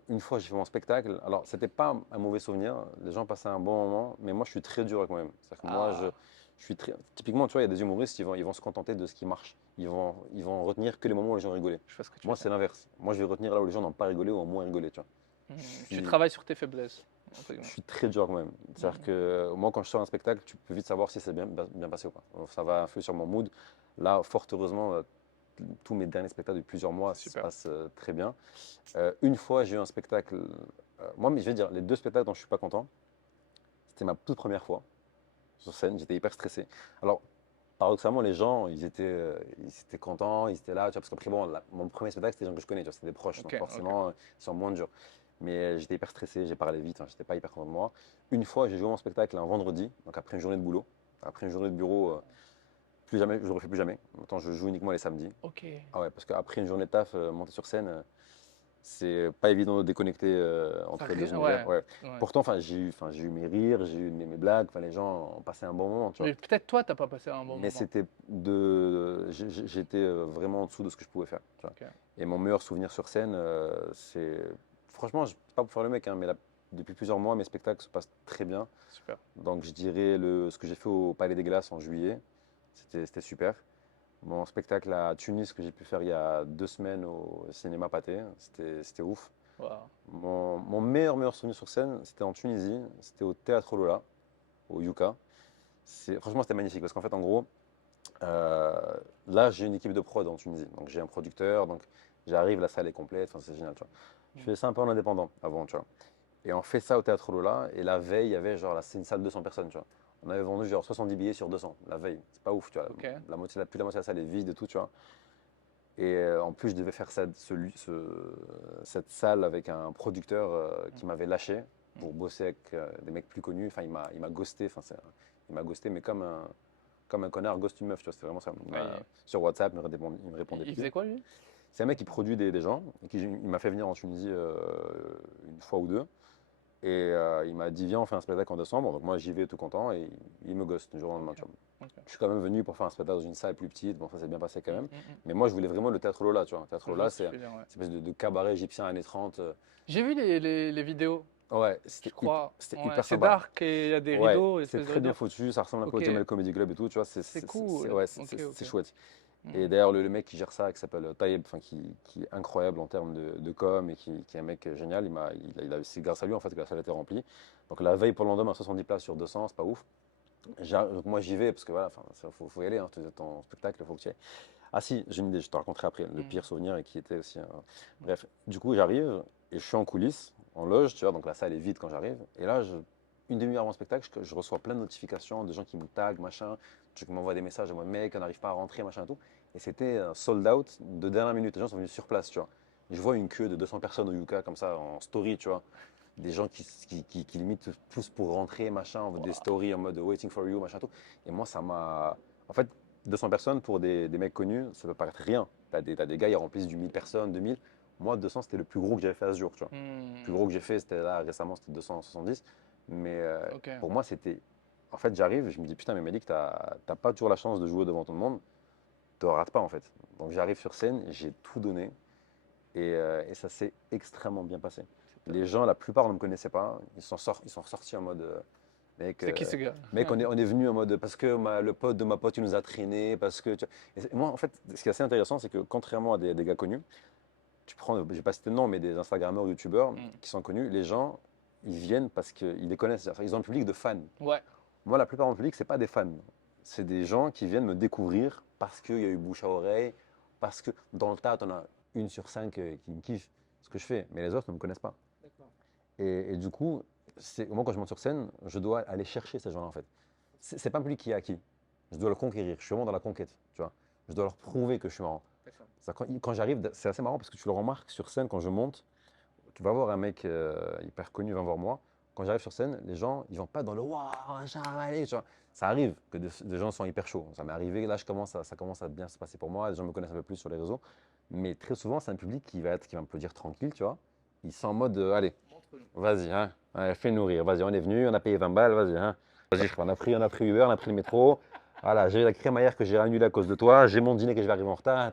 Une fois j'ai fait mon spectacle, alors c'était pas un mauvais souvenir, les gens passaient un bon moment, mais moi je suis très dur avec moi-même. C'est-à-dire que moi Ah, je suis très. Typiquement, tu vois, il y a des humoristes, ils vont se contenter de ce qui marche. Ils vont retenir que les moments où les gens rigolaient. je vois ce que tu veux Moi c'est dire. l'inverse. Moi je vais retenir là où les gens n'ont pas rigolé ou au moins rigolé, tu vois. Tu suis- travailles sur tes faiblesses. Entre Je guillemets. suis très dur avec moi-même. C'est-à-dire que moi quand je sors un spectacle, tu peux vite savoir si c'est bien passé ou pas. Ça va influer sur mon mood. Là, fort heureusement, tous mes derniers spectacles de plusieurs mois se Super. passent très bien. Une fois, j'ai eu un spectacle. Moi, mais je vais dire, les deux spectacles dont je suis pas content, c'était ma toute première fois sur scène. J'étais hyper stressé. Alors, paradoxalement, les gens, ils étaient contents, ils étaient là. Tu vois, parce qu'après, bon, mon premier spectacle, c'était des gens que je connais. Tu vois, c'était des proches. Ok, Donc, forcément, ils sont moins durs. Mais j'étais hyper stressé, j'ai parlé vite, j'étais pas hyper content de moi. Une fois, j'ai joué mon spectacle un vendredi, donc après une journée de boulot. Après une journée de bureau, plus jamais, je ne le refais plus jamais. Maintenant, je joue uniquement les samedis. ok. Ah ouais, parce qu'après une journée de taf, monter sur scène, c'est pas évident de déconnecter entre les deux Ouais, univers. Ouais. ouais. Pourtant, j'ai eu mes rires, j'ai eu mes blagues, enfin, les gens ont passé un bon moment, tu vois. Mais peut-être toi, t'as pas passé un bon Mais moment. c'était j'étais vraiment en dessous de ce que je pouvais faire, tu vois. Ok, Et mon meilleur souvenir sur scène, c'est, franchement, je pas pour faire le mec, hein, mais depuis plusieurs mois, mes spectacles se passent très bien. super. Donc, je dirais ce que j'ai fait au Palais des Glaces en juillet, c'était super. Mon spectacle à Tunis que j'ai pu faire il y a 2 semaines au cinéma Pathé, c'était ouf. Wow. Mon meilleur souvenir sur scène, c'était en Tunisie, c'était au Théâtre Lola, au Yuka. Franchement, c'était magnifique parce qu'en fait, en gros, euh, là, j'ai une équipe de prod en Tunisie. Donc, j'ai un producteur, donc j'arrive, la salle est complète, enfin, c'est génial, tu vois. Je fais ça un peu en indépendant avant, tu vois. Et on fait ça au Théâtre Lola, et la veille, il y avait genre, là, c'est une salle de 200 personnes, tu vois. On avait vendu genre 70 billets sur 200, la veille. C'est pas ouf, tu vois. Ok. Plus de la moitié de la salle est vide et tout, tu vois. Et en plus, je devais faire cette salle avec un producteur qui m'avait lâché pour bosser avec des mecs plus connus. Enfin, il m'a ghosté. Enfin, il m'a ghosté, mais comme un connard ghost une meuf, tu vois. C'était vraiment ça. Ouais, Sur WhatsApp, il me répondait il plus. faisait quoi lui? C'est un mec qui produit des gens. Il m'a fait venir en Tunisie une fois ou deux. Et il m'a dit, viens, on fait un spectacle en décembre. Donc moi, j'y vais tout content. Et il me ghost du jour au lendemain, Ok, tu vois. ok. Je suis quand même venu pour faire un spectacle dans une salle plus petite. Bon, ça s'est bien passé quand même. Mm. Mais moi, je voulais vraiment le théâtre Lola, tu vois. Le théâtre Je vois Lola, ce que c'est tu une veux dire, ouais. espèce de cabaret égyptien années 30. J'ai vu les vidéos, Ouais, je crois. c'était Ouais, hyper c'est sympa. dark et il y a des Ouais, rideaux, c'est espèce de très bien rideaux. foutu. Ça ressemble un peu au Ok, Jamel Comedy Club et tout, tu vois. c'est cool. Ouais, Ok, c'est ok. chouette. Et Mm. d'ailleurs, le mec qui gère ça, qui s'appelle Taïeb, enfin, qui est incroyable en termes de com et qui est un mec génial, c'est grâce à lui en fait que la salle a été remplie. Donc la veille pour le lendemain, 70 places sur 200, c'est pas ouf. Donc moi j'y vais parce que voilà, faut y aller, hein, ton spectacle, faut que tu y ailles. Ah si, j'ai une idée, je te raconterai après, le Mm. pire souvenir et qui était aussi bref, du coup j'arrive et je suis en coulisses, en loge, tu vois, donc la salle est vide quand j'arrive. Et là, une demi-heure avant le spectacle, je reçois plein de notifications de gens qui me taguent, machin, qui m'envoient des messages, moi mec, on n'arrive pas à rentrer, machin et tout. Et c'était un sold out de dernière minute, les gens sont venus sur place, tu vois. Et je vois une queue de 200 personnes au Yuka comme ça en story, tu vois. Des gens qui limite poussent pour rentrer, machin, des Wow. stories en mode waiting for you, machin tout. Et moi, ça m'a. En fait, 200 personnes pour des mecs connus, ça peut paraître rien. T'as des gars, ils remplissent du 1000 personnes, 2000. Moi, 200, c'était le plus gros que j'avais fait à ce jour, tu vois. Le plus Mm. gros que j'ai fait, c'était là récemment, c'était 270. Mais Ok. pour moi, c'était. En fait, j'arrive, je me dis, putain, mais Malik, t'as pas toujours la chance de jouer devant tout le monde. Tu ne rates pas, en fait. Donc, j'arrive sur scène, j'ai tout donné. Et ça s'est extrêmement bien passé. C'est top. Les gens, la plupart ne me connaissaient pas. Ils sont ressortis en mode. Mec, C'est qui ce gars? mec, on est venu en mode parce que le pote de ma pote il nous a traîné parce que moi en fait ce qui est assez intéressant c'est que contrairement à des gars connus, tu prends, j'ai pas cité de nom mais des Instagrammeurs ou YouTubeurs Mm. qui sont connus, les gens ils viennent parce qu'ils les connaissent, ils ont un public de fans. Ouais. Moi la plupart de mon public c'est pas des fans, c'est des gens qui viennent me découvrir parce qu'il y a eu bouche à oreille, parce que dans le tas on a 1 sur 5 qui me kiffe ce que je fais, mais les autres ne me connaissent pas. D'accord. Et du coup, moi, quand je monte sur scène, je dois aller chercher ces gens-là, en fait. C'est pas un public qui est acquis. Je dois le conquérir. Je suis vraiment dans la conquête, tu vois. Je dois leur prouver que je suis marrant. D'accord. Quand j'arrive, c'est assez marrant parce que tu le remarques sur scène quand je monte. Tu vas voir un mec hyper connu, va voir moi. Quand j'arrive sur scène, les gens, ils vont pas dans le waouh, allez, tu vois. Ça arrive que des gens sont hyper chauds. Ça m'est arrivé. Là, ça commence à bien se passer pour moi. Les gens me connaissent un peu plus sur les réseaux. Mais très souvent, c'est un public qui va me applaudir tranquille, tu vois. Ils sont en mode, allez, Montre-nous. vas-y, hein. Ouais, fais-nous rire. Vas-y, on est venu, on a payé 20 balles, vas-y, hein. Vas-y, on a pris Uber, on a pris le métro. Voilà, j'ai la crémaillère que j'ai annulée à cause de toi. J'ai mon dîner que je vais arriver en retard.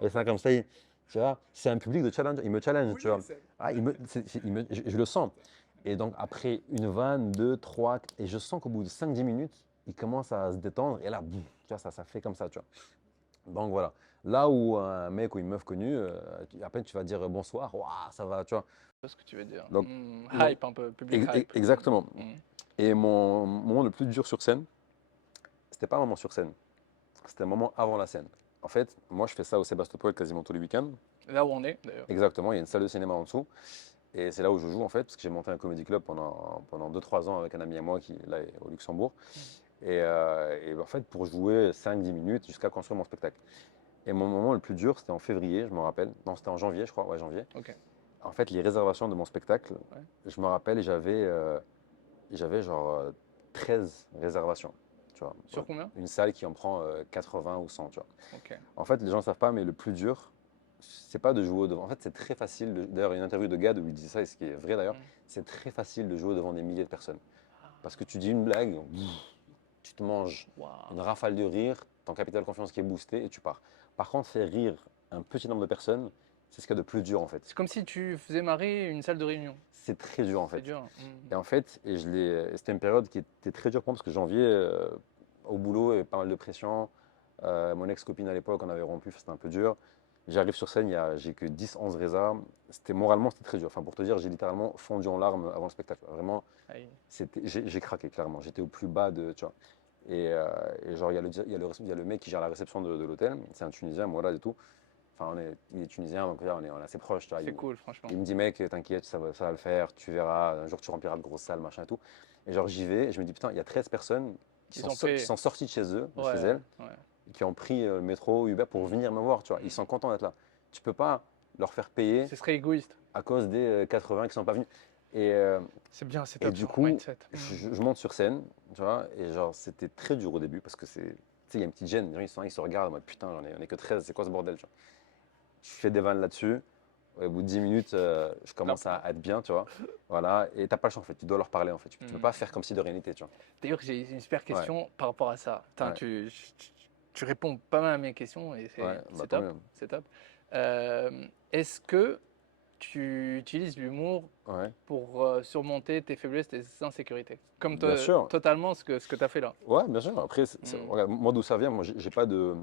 Et ça, comme ça, tu vois, c'est un public de challenge. Il me challenge, tu vois. Ah, je le sens. Et donc, après une vanne, deux, trois, et je sens qu'au bout de 5-10 minutes, il commence à se détendre. Et là, boum, tu vois, ça fait comme ça, tu vois. Donc voilà. Là où un mec ou une meuf connue, après tu vas dire bonsoir, waouh, ça va, tu vois. Je vois ce que tu veux dire. Donc, Hype un peu, public hype. exactement. Mm. Et mon moment le plus dur sur scène, c'était pas un moment sur scène, c'était un moment avant la scène. En fait, moi je fais ça au Sébastopol quasiment tous les week-ends. Là où on est, d'ailleurs. Exactement, il y a une salle de cinéma en dessous. Et c'est là où je joue en fait, parce que j'ai monté un comedy club pendant 2-3 ans avec un ami à moi qui là est au Luxembourg. Et en fait, pour jouer 5-10 minutes jusqu'à construire mon spectacle. Et mon moment le plus dur, c'était en février, je me rappelle. Non, c'était en janvier, je crois. Ouais, janvier. Ok. En fait, les réservations de mon spectacle, Ouais. je me rappelle, j'avais genre 13 réservations. Tu vois. Sur combien? Une salle qui en prend 80 ou 100, tu vois. Ok. En fait, les gens ne savent pas, mais le plus dur c'est pas de jouer devant. En fait, c'est très facile. D'ailleurs, il y a une interview de Gad où il disait ça, et ce qui est vrai d'ailleurs, Mm. c'est très facile de jouer devant des milliers de personnes. Parce que tu dis une blague, tu te manges une Waouh. rafale de rire, ton capital confiance qui est boosté et tu pars. Par contre, faire rire un petit nombre de personnes, c'est ce qu'il y a de plus dur en fait. C'est comme si tu faisais marrer une salle de réunion. C'est très dur en C'est fait. dur. Et en fait, c'était une période qui était très dure pour moi parce que janvier, au boulot, il y avait pas mal de pression. Mon ex-copine à l'époque, on avait rompu, c'était un peu dur. J'arrive sur scène, j'ai que 10-11 résas. Moralement, c'était très dur. Enfin, pour te dire, j'ai littéralement fondu en larmes avant le spectacle. Vraiment, Aïe. j'ai craqué, clairement. J'étais au plus bas de, tu vois. Et genre, il y a le mec qui gère la réception de l'hôtel. C'est un Tunisien, moi, là, et tout. Enfin, il est tunisien, donc là, on est assez proches, tu vois. C'est cool, franchement. Il me dit, mec, t'inquiète, ça va le faire, tu verras, un jour tu rempliras de grosses salles, machin et tout. Et genre, j'y vais, et je me dis, putain, il y a 13 personnes Ils ont qui fait. sont sorties de chez eux, de chez Ouais, elles, ouais. et qui ont pris le métro, Uber pour venir me voir, tu vois. Ils sont contents d'être là. Tu peux pas leur faire payer Ce serait égoïste. à cause des 80 qui sont pas venus. Et, C'est bien, c'est et top du sur coup, mindset. je monte sur scène, tu vois, et genre, c'était très dur au début parce que tu sais, il y a une petite gêne. Les gens, ils sont là, ils se regardent, moi, putain, on est que 13, c'est quoi ce bordel, tu vois. Je fais des vannes là-dessus. Au bout de 10 minutes, je commence à être bien, tu vois. Voilà, et t'as pas le choix en fait, tu dois leur parler en fait. Tu peux Hmm. pas faire comme si de rien n'était, tu vois. D'ailleurs, j'ai une super Ouais, question par rapport à ça. Putain, ouais, tu réponds pas mal à mes questions et ouais, bah c'est tant top. mieux. C'est top. Est-ce que tu utilises l'humour Ouais, pour surmonter tes faiblesses, tes insécurités? Comme bien sûr. totalement ce que tu as fait là. Ouais, bien sûr. Après, Hmm. regarde, moi d'où ça vient, moi j'ai pas de.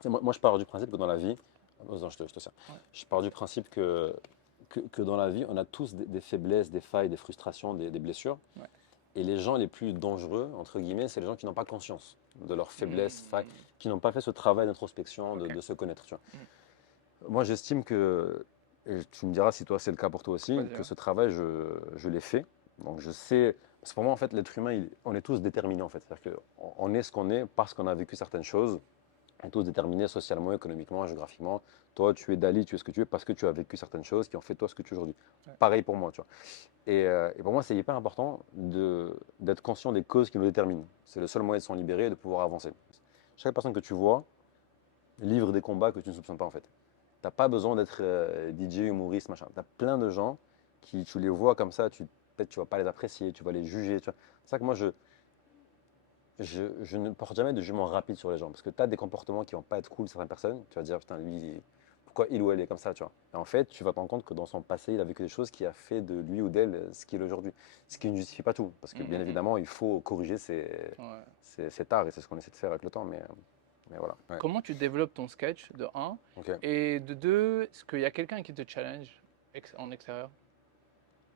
Tu sais, moi, je pars du principe que dans la vie. Non, je te sers. Ouais. Je pars du principe que dans la vie, on a tous des faiblesses, des failles, des frustrations, des blessures. Ouais. Et les gens les plus dangereux, entre guillemets, c'est les gens qui n'ont pas conscience de leurs faiblesses, failles, Hmm. qui n'ont pas fait ce travail d'introspection, Ok. de se connaître. Tu vois. Hmm. Moi, j'estime que, et tu me diras si toi c'est le cas pour toi aussi, Vas-y, que hein. ce travail, je l'ai fait. Donc je sais, parce que pour moi, en fait, l'être humain, on est tous déterminés, en fait. C'est-à-dire qu'on est ce qu'on est parce qu'on a vécu certaines choses. On est tous déterminés socialement, économiquement, géographiquement. Toi, tu es Dali, tu es ce que tu es parce que tu as vécu certaines choses qui ont fait toi ce que tu es aujourd'hui. Ouais. Pareil pour moi, tu vois. Et pour moi, c'est hyper important d'être conscient des causes qui nous déterminent. C'est le seul moyen de s'en libérer et de pouvoir avancer. Chaque personne que tu vois livre des combats que tu ne soupçonnes pas, en fait. T'as pas besoin d'être DJ, humoriste, machin. T'as plein de gens qui, tu les vois comme ça, peut-être tu vas pas les apprécier, tu vas les juger. Tu vois. C'est ça que moi, je ne porte jamais de jugement rapide sur les gens. Parce que tu as des comportements qui vont pas être cool, certaines personnes. Tu vas te dire, putain, lui, pourquoi il ou elle est comme ça, tu vois. Et en fait, tu vas te rendre compte que dans son passé, il a vécu des choses qui a fait de lui ou d'elle ce qu'il est aujourd'hui. Ce qui ne justifie pas tout. Parce que bien Hmm. évidemment, il faut corriger Ouais. ses tares. Et c'est ce qu'on essaie de faire avec le temps. Mais voilà. Ouais. Comment tu développes ton sketch, de un, Ok. et de deux, est-ce qu'il y a quelqu'un qui te challenge en extérieur?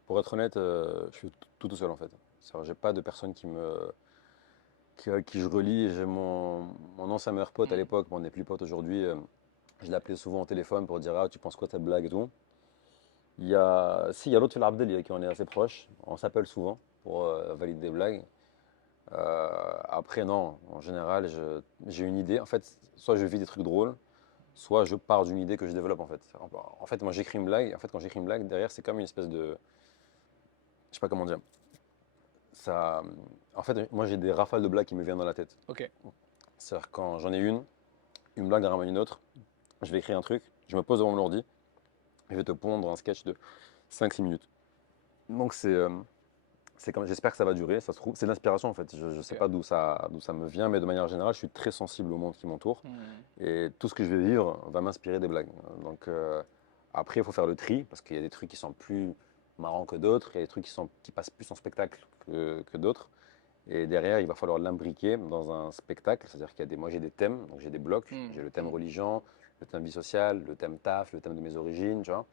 Pour être honnête, je suis tout seul en fait. J'ai pas de personne avec qui je relie. J'ai mon ancien meilleur pote à Hmm. l'époque, bon, on n'est plus potes aujourd'hui. Je l'appelais souvent au téléphone pour dire ah, tu penses quoi de cette blague et tout. Si, il y a l'autre Fil Abdel avec qui on est assez proche. On s'appelle souvent pour valider des blagues. Après, non, en général, j'ai une idée. En fait, soit je vis des trucs drôles, soit je pars d'une idée que je développe en fait. En fait, moi j'écris une blague. En fait, quand j'écris une blague, derrière, c'est comme une espèce de. Je sais pas comment dire. Ça, en fait, moi j'ai des rafales de blagues qui me viennent dans la tête. Ok. C'est-à-dire quand j'en ai une blague en ramène une autre, je vais écrire un truc, je me pose devant mon ordi, et je vais te pondre un sketch de 5-6 minutes. Donc c'est comme, j'espère que ça va durer, ça se trouve, c'est de l'inspiration en fait. Je ne sais Ok. pas d'où ça me vient, mais de manière générale, je suis très sensible au monde qui m'entoure, Hmm. et tout ce que je vais vivre va m'inspirer des blagues. Donc après, il faut faire le tri, parce qu'il y a des trucs qui sont plus marrants que d'autres, il y a des trucs qui passent plus en spectacle que d'autres. Et derrière, il va falloir l'imbriquer dans un spectacle. C'est-à-dire moi, j'ai des thèmes, donc j'ai des blocs. Hmm. J'ai le thème Hmm. religion, le thème vie sociale, le thème taf, le thème de mes origines, tu vois.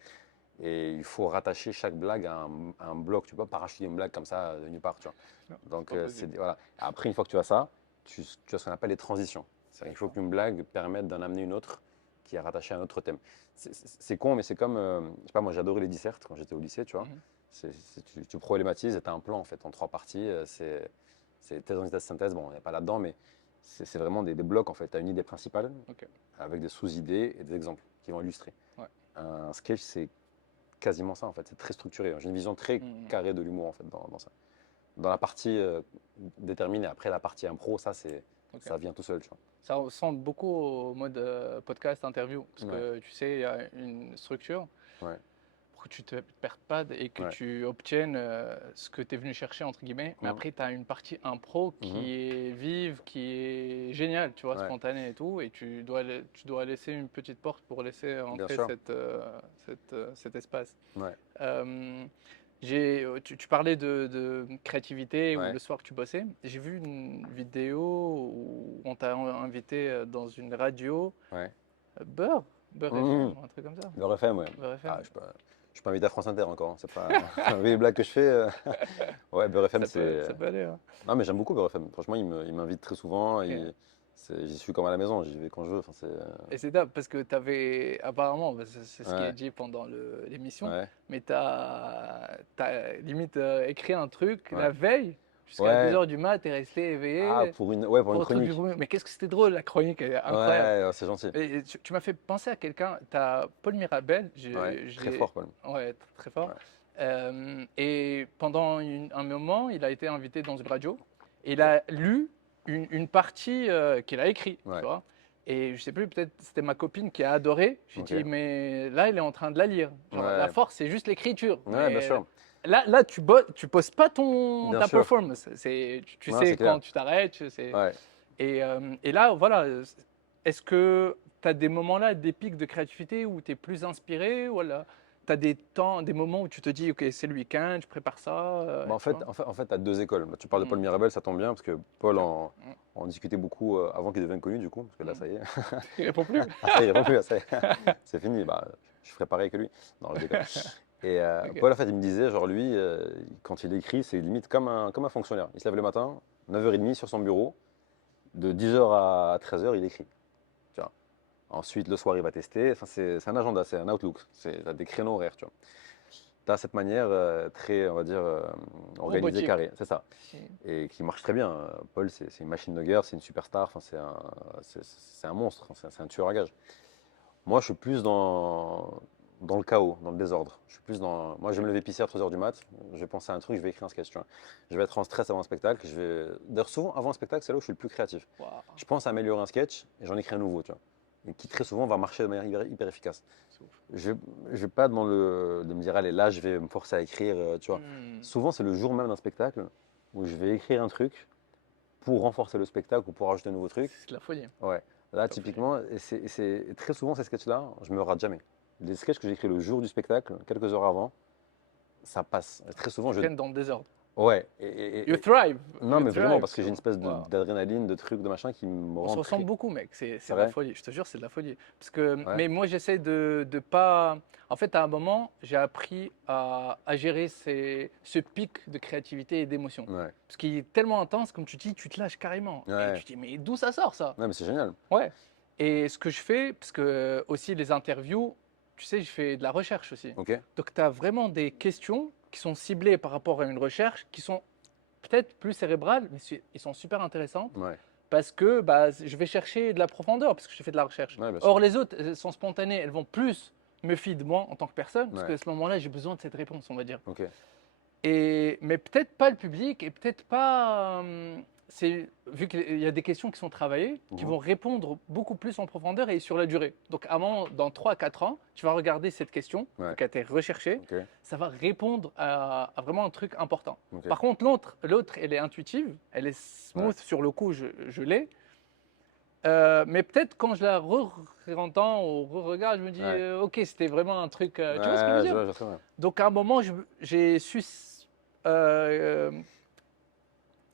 Et il faut rattacher chaque blague à un bloc. Tu peux pas parachuter une blague comme ça de nulle part, tu vois. Non, c'est Donc, pas possible. voilà. Après, une fois que tu as ça, tu as ce qu'on appelle les transitions. C'est-à-dire qu'il faut qu'une blague permette d'en amener une autre qui est rattachée à un autre thème. C'est con, mais c'est comme, je sais pas, moi j'adorais les dissertes quand j'étais au lycée, tu vois. Mhm. Tu problématises et tu as un plan en fait en 3 parties. C'est thèse, antithèse, synthèse. Bon, on n'est pas là-dedans, mais c'est vraiment des blocs en fait. Tu as une idée principale Ok. avec des sous-idées et des exemples qui vont illustrer. Ouais. Un sketch, c'est quasiment ça en fait. C'est très structuré. J'ai une vision très Hmm. carrée de l'humour en fait dans ça. Dans la partie déterminée, après la partie impro, ça c'est Ok. Ça vient tout seul, tu vois. Ça ressemble beaucoup au mode podcast interview. Parce Ouais. que tu sais, il y a une structure Ouais. pour que tu ne te perdes pas et que Ouais. tu obtiennes ce que tu es venu chercher, entre guillemets. Mais Mhm. après, tu as une partie impro Mhm. qui est vive, qui est géniale, tu vois, Ouais. spontanée et tout. Et tu dois laisser une petite porte pour laisser Bien entrer sûr. cet espace. Ouais. Euh, tu parlais de créativité ou Ouais. le soir que tu bossais. J'ai vu une vidéo où on t'a invité dans une radio, Ouais. Beurre Mhm. FM, un truc comme ça. Le RFM, ouais. Beurre FM. Ah, je suis pas invité à France Inter encore, hein. C'est pas les blagues que je fais. Ouais, Beurre FM, Ça peut aller. Hein. Non, mais j'aime beaucoup Beurre FM. Franchement, il m'invite très souvent. Ok. J'y suis comme à la maison, j'y vais quand je veux. Enfin, Et c'est dingue parce que tu avais apparemment, bah, c'est ce qui est Ouais, dit pendant l'émission, ouais, mais tu as limite écrit un truc la ouais. veille jusqu'à Ouais. 2 h du mat, tu es resté Ah, éveillé pour une pour le truc du chronique. bruit. Mais qu'est-ce que c'était drôle, la chronique, elle est incroyable. Ouais, c'est gentil. Et tu m'as fait penser à quelqu'un, tu as Paul Mirabel, Ouais, très fort, Paul. ouais, très fort. Ouais. Et pendant un moment, il a été invité dans une radio et il Ok. a lu une partie qu'il a écrite, Ouais. tu vois. Et je sais plus, peut-être c'était ma copine qui a adoré. Je lui ai Ok. dit, mais là, il est en train de la lire. Genre, Ouais. la force, c'est juste l'écriture. Ouais, bien Mais sûr. là, tu poses pas Bien ta sûr. performance. Tu Non, sais c'est quand clair. tu t'arrêtes. Tu sais. Ouais. Et là, voilà, est-ce que tu as des moments-là, des pics de créativité où tu es plus inspiré ou tu as des temps, des moments où tu te dis, OK, c'est le week-end, je prépare ça, Bah, tu vois? en fait, tu as deux écoles. Bah, tu parles de Paul Mm. Mirabel, ça tombe bien, parce que Paul Ok. en discutait beaucoup avant qu'il devienne connu, du coup, parce que là, Mm. ça y est. Il répond plus. Ah, ça y est, il répond plus, ça y est. C'est fini. Bah, je ferai pareil que lui. Non, je déconne. Et Ok. Paul, en fait, il me disait, genre, lui, quand il écrit, c'est limite comme un fonctionnaire. Il se lève le matin, 9h30 sur son bureau, de 10h à 13h, il écrit. Tu vois. Ensuite, le soir, il va tester. Enfin, c'est un agenda, c'est un outlook. T'as des créneaux horaires, tu vois. Tu as cette manière très, on va dire, organisée, Robotique. carrée. C'est ça. Mm. Et qui marche très bien. Paul, c'est une machine de guerre, c'est une superstar, enfin, c'est un monstre, c'est un tueur à gages. Moi, je suis plus dans le chaos, dans le désordre. Moi, je vais me lever pisser à 3h du mat, je vais penser à un truc, je vais écrire un sketch. Tu vois. Je vais être en stress avant un spectacle. D'ailleurs, souvent, avant un spectacle, c'est là où je suis le plus créatif. Waouh. Je pense à améliorer un sketch et j'en écris un nouveau. Tu vois. Et qui très souvent va marcher de manière hyper efficace. C'est ouf. Je ne vais pas de me dire, allez, là, je vais me forcer à écrire. Tu vois. Mm. Souvent, c'est le jour même d'un spectacle où je vais écrire un truc pour renforcer le spectacle ou pour ajouter un nouveau truc. C'est de la folie. Ouais. Là, Tout à fait. typiquement, très souvent, ces sketchs-là, je me rate jamais. Les sketchs que j'écris le jour du spectacle, quelques heures avant, ça passe. Très souvent, Tu traînes dans le désordre. Ouais. You thrive. Non, You mais vraiment, thrive, parce que j'ai une so- espèce Wow. d'adrénaline, de trucs, de machin qui me On rend se ressemble très. beaucoup, mec. C'est C'est de la vrai. folie. Je te jure, c'est de la folie. Parce que, Ouais. mais moi, j'essaie de pas. En fait, à un moment, j'ai appris à gérer ce pic de créativité et d'émotion. Ouais. Parce qu'il est tellement intense, comme tu dis, tu te lâches carrément. Ouais. Et tu te dis, mais d'où ça sort, ça? Non, mais c'est génial. Ouais. Et ce que je fais, parce que aussi les interviews, tu sais, je fais de la recherche aussi. Ok. Donc, tu as vraiment des questions qui sont ciblées par rapport à une recherche, qui sont peut-être plus cérébrales, mais ils sont super intéressantes Ouais. parce que bah, je vais chercher de la profondeur, parce que je fais de la recherche. Ouais, bien sûr. Or, les autres, elles sont spontanées, elles vont plus me fier de moi en tant que personne, parce Ouais. qu'à ce moment-là, j'ai besoin de cette réponse, on va dire. Ok. Mais peut-être pas le public, et peut-être pas. Vu qu'il y a des questions qui sont travaillées, qui Mhm. vont répondre beaucoup plus en profondeur et sur la durée. Donc, à un moment, dans 3 à 4 ans, tu vas regarder cette question Ouais. qui a été recherchée, Ok. ça va répondre à vraiment un truc important. Ok. Par contre, l'autre, elle est intuitive, elle est smooth Ouais. sur le coup, je l'ai. Mais peut-être quand je la re-entends ou re-regarde, je me dis, Ouais. ok, c'était vraiment un truc. Tu vois ce que je veux Ouais, dire? je vois très bien. Donc à un moment, j'ai su,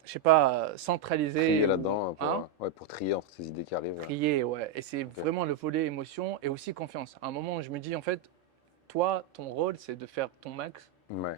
je sais pas, centraliser Trier ou là-dedans hein, ouais, pour trier entre ces idées qui arrivent. trier, ouais. Et c'est vraiment le volet émotion et aussi confiance. À un moment, je me dis, en fait, toi, ton rôle, c'est de faire ton max. Ouais.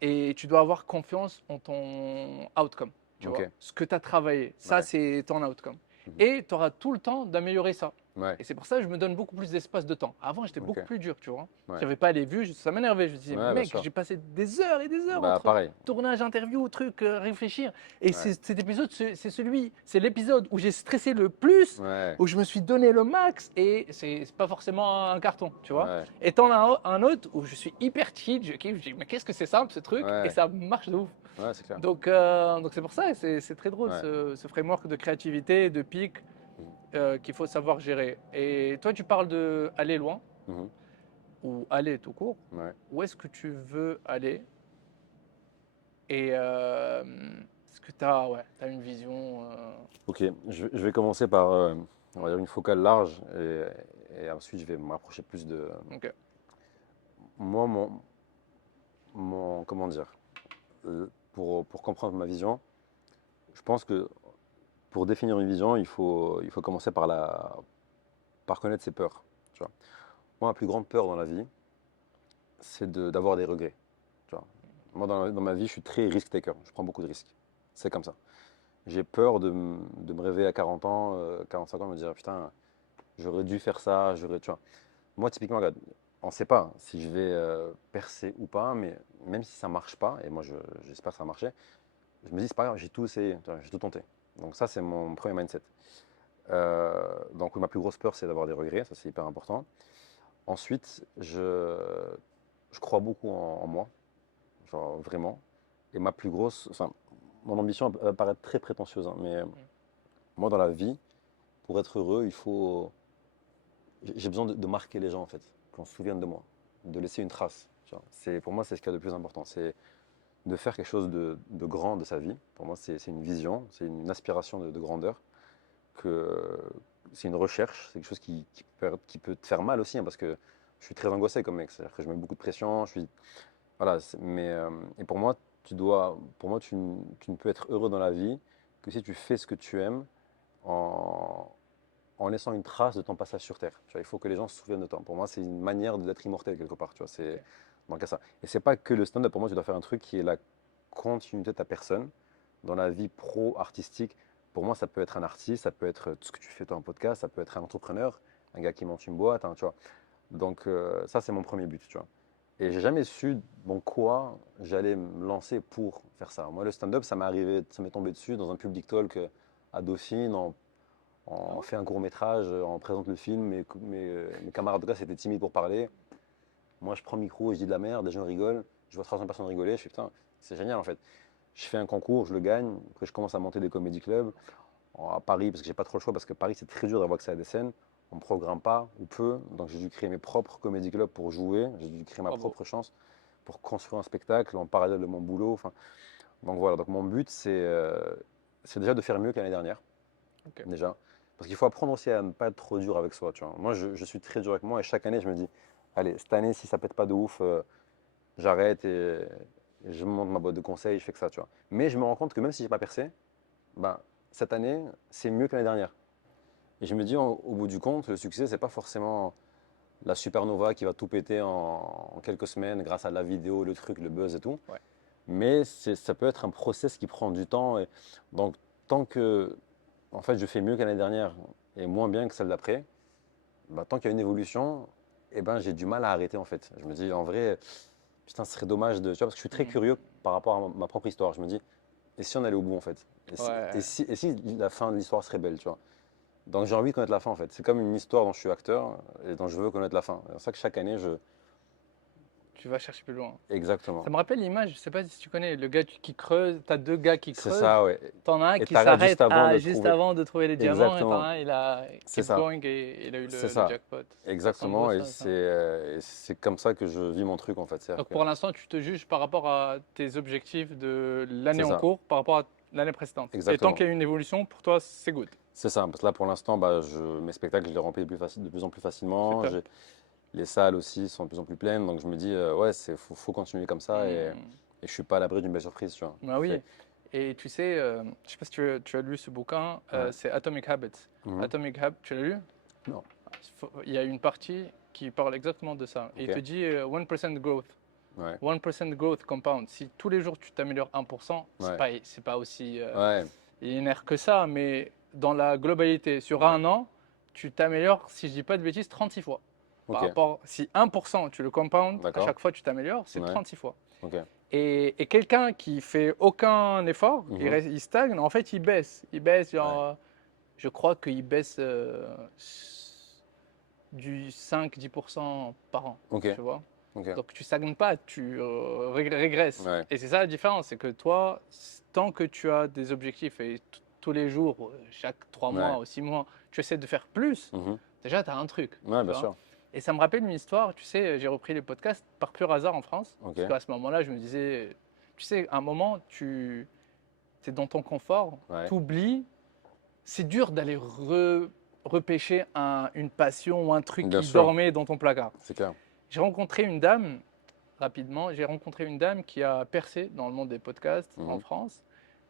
Et tu dois avoir confiance en ton outcome, tu Ok. vois, ce que tu as travaillé. Ça, Ouais. c'est ton outcome. Mhm. Et tu auras tout le temps d'améliorer ça. Ouais. Et c'est pour ça que je me donne beaucoup plus d'espace de temps. Avant, j'étais Ok. beaucoup plus dur, tu vois. Ouais. J'avais pas les vues, ça m'énervait. Je me disais, Ouais, bien mec, sûr. j'ai passé des heures et des heures Bah, entre pareil. tournage, interview, truc, réfléchir. Et Ouais. cet épisode, c'est l'épisode où j'ai stressé le plus, Ouais. où je me suis donné le max. Et c'est pas forcément un carton, tu vois. Ouais. Et t'en as un autre où je suis hyper chill, je kiffe, je dis, mais qu'est-ce que c'est simple ce truc? Ouais. Et ça marche de ouf. Ouais, c'est clair. Donc c'est pour ça, et c'est très drôle, Ouais. ce framework de créativité, de pic qu'il faut savoir gérer. Et toi, tu parles de aller loin, Mhm. ou aller tout court. Ouais. Où est-ce que tu veux aller? Et est-ce que tu as, ouais, t'as une vision Ok, je vais commencer par on va dire une focale large et ensuite je vais me rapprocher plus de. ok. Moi, comment dire, pour comprendre ma vision, je pense que pour définir une vision, il faut commencer par connaître ses peurs. Tu vois. Moi, ma plus grande peur dans la vie, c'est d'avoir des regrets. Tu vois. Moi, dans ma vie, je suis très risk-taker. Je prends beaucoup de risques. C'est comme ça. J'ai peur de me réveiller à 40 ans, 45 ans, et me dire putain, j'aurais dû faire ça, tu vois. Moi, typiquement, regarde, on ne sait pas si je vais percer ou pas, mais même si ça ne marche pas, et moi j'espère que ça va marcher, je me dis c'est pas grave, j'ai tout essayé, tu vois, j'ai tout tenté. Donc ça, c'est mon premier mindset. Donc oui, ma plus grosse peur, c'est d'avoir des regrets, ça c'est hyper important. Ensuite, je crois beaucoup en moi, genre vraiment. Et ma plus grosse, enfin, mon ambition elle va paraître très prétentieuse, hein, mais moi dans la vie, pour être heureux, j'ai besoin de marquer les gens en fait, qu'on se souvienne de moi, de laisser une trace. Tu vois. Pour moi, c'est ce qu'il y a de plus important, c'est de faire quelque chose de grand de sa vie. Pour moi, c'est une vision, c'est une aspiration de grandeur, que c'est une recherche, c'est quelque chose qui peut te faire mal aussi, hein, parce que je suis très angoissé comme mec, c'est-à-dire que je mets beaucoup de pression, voilà, et pour moi, tu ne peux être heureux dans la vie que si tu fais ce que tu aimes en, en laissant une trace de ton passage sur Terre. Tu vois, il faut que les gens se souviennent de toi. Pour moi, c'est une manière d'être immortel quelque part. Tu vois, c'est Ok. donc à ça. Et c'est pas que le stand-up. Pour moi, tu dois faire un truc qui est la continuité de ta personne dans la vie pro-artistique. Pour moi, ça peut être un artiste, ça peut être tout ce que tu fais toi en podcast, ça peut être un entrepreneur, un gars qui monte une boîte, hein, tu vois. Donc ça, c'est mon premier but, tu vois. Et j'ai jamais su dans quoi j'allais me lancer pour faire ça. Moi, le stand-up, ça m'est tombé dessus dans un public talk à Dauphine, Ah on ouais? fait un court métrage, on présente le film, mes camarades de classe étaient timides pour parler. Moi, je prends le micro, je dis de la merde, les gens rigolent. Je vois 300 personnes rigoler, je fais putain, c'est génial en fait. Je fais un concours, je le gagne. Après, je commence à monter des comédie clubs à Paris, parce que j'ai pas trop le choix, parce que Paris, c'est très dur d'avoir accès à des scènes. On ne programme pas ou peu, donc j'ai dû créer mes propres comédie clubs pour jouer. J'ai dû créer ma Bravo. propre chance pour construire un spectacle en parallèle de mon boulot. Enfin, donc voilà, donc mon but, c'est déjà de faire mieux que l'année dernière, Ok. déjà. Parce qu'il faut apprendre aussi à ne pas être trop dur avec soi, tu vois. Moi, je suis très dur avec moi et chaque année, je me dis, allez, cette année, si ça pète pas de ouf, j'arrête et je monte ma boîte de conseils, je fais que ça, tu vois. Mais je me rends compte que même si j'ai pas percé, ben, cette année, c'est mieux que l'année dernière. Et je me dis, au bout du compte, le succès, c'est pas forcément la supernova qui va tout péter en quelques semaines grâce à la vidéo, le truc, le buzz et tout. Ouais. Mais ça peut être un process qui prend du temps. Et donc, tant que en fait, je fais mieux que l'année dernière et moins bien que celle d'après, bah, tant qu'il y a une évolution, eh ben, j'ai du mal à arrêter en fait. Je me dis, en vrai, putain, ce serait dommage de. Tu vois, parce que je suis très Hmm. curieux par rapport à ma propre histoire. Je me dis, et si on allait au bout en fait Ouais. et si la fin de l'histoire serait belle, tu vois. Donc j'ai envie de connaître la fin en fait. C'est comme une histoire dont je suis acteur et dont je veux connaître la fin. C'est pour ça que chaque année, Tu vas chercher plus loin. Exactement. Ça me rappelle l'image, je sais pas si tu connais, le gars qui creuse, t'as deux gars qui C'est creusent, ça, ouais. t'en as un Et qui t'arrêtes juste s'arrête avant de juste trouver. avant de trouver les diamants, et t'en Exactement. as un, il a C'est keep ça. going et il a eu C'est le ça. jackpot. Ça ressemble beau Exactement. ça, ça. Et c'est comme ça que je vis mon truc en fait. Donc pour l'instant, tu te juges par rapport à tes objectifs de l'année C'est en ça. cours par rapport à l'année précédente. Et tant Exactement. qu'il y a une évolution, pour toi, c'est good. C'est ça. Parce que là, pour l'instant, bah, mes spectacles, je les remplis de plus en plus facilement. Super. Les salles aussi sont de plus en plus pleines. Donc je me dis, ouais, faut continuer comme ça. Hmm. Et je suis pas à l'abri d'une belle surprise, tu vois. Bah oui. Et tu sais, je sais pas si tu as lu ce bouquin, Ouais. c'est Atomic Habits. Mhm. Atomic Habits, tu l'as lu? Non. Il y a une partie qui parle exactement de ça. Et il Ok. te dit 1% growth. Ouais. 1% growth compound. Si tous les jours tu t'améliores 1%, Ouais. c'est pas aussi Ouais. linéaire que ça, mais dans la globalité, sur Ouais. un an, tu t'améliores, si je dis pas de bêtises, 36 fois. Par Ok. rapport, si 1% tu le compound, à D'accord. chaque fois tu t'améliores, c'est Ouais. 36 fois. Ok. Et quelqu'un qui fait aucun effort, Mhm. il stagne, en fait il baisse. Il baisse, Ouais. genre, je crois qu'il baisse du 5-10% par an, Ok. tu vois. Ok. Donc tu stagnes pas, tu régresses. Ouais. Et c'est ça la différence, c'est que toi, tant que tu as des objectifs et tous les jours, chaque 3 mois Ouais. ou 6 mois, tu essaies de faire plus, Mhm. déjà tu as un truc. Ouais, Tu bien vois. sûr. Et ça me rappelle une histoire, tu sais, j'ai repris les podcasts par pur hasard en France. Ok. Parce qu'à ce moment-là, je me disais, tu sais, à un moment, tu es dans ton confort, Ouais. tu oublies, c'est dur d'aller repêcher une passion ou un truc Bien qui sûr. dormait dans ton placard. C'est clair. J'ai rencontré une dame, rapidement, j'ai rencontré une dame qui a percé dans le monde des podcasts en Mhm. France.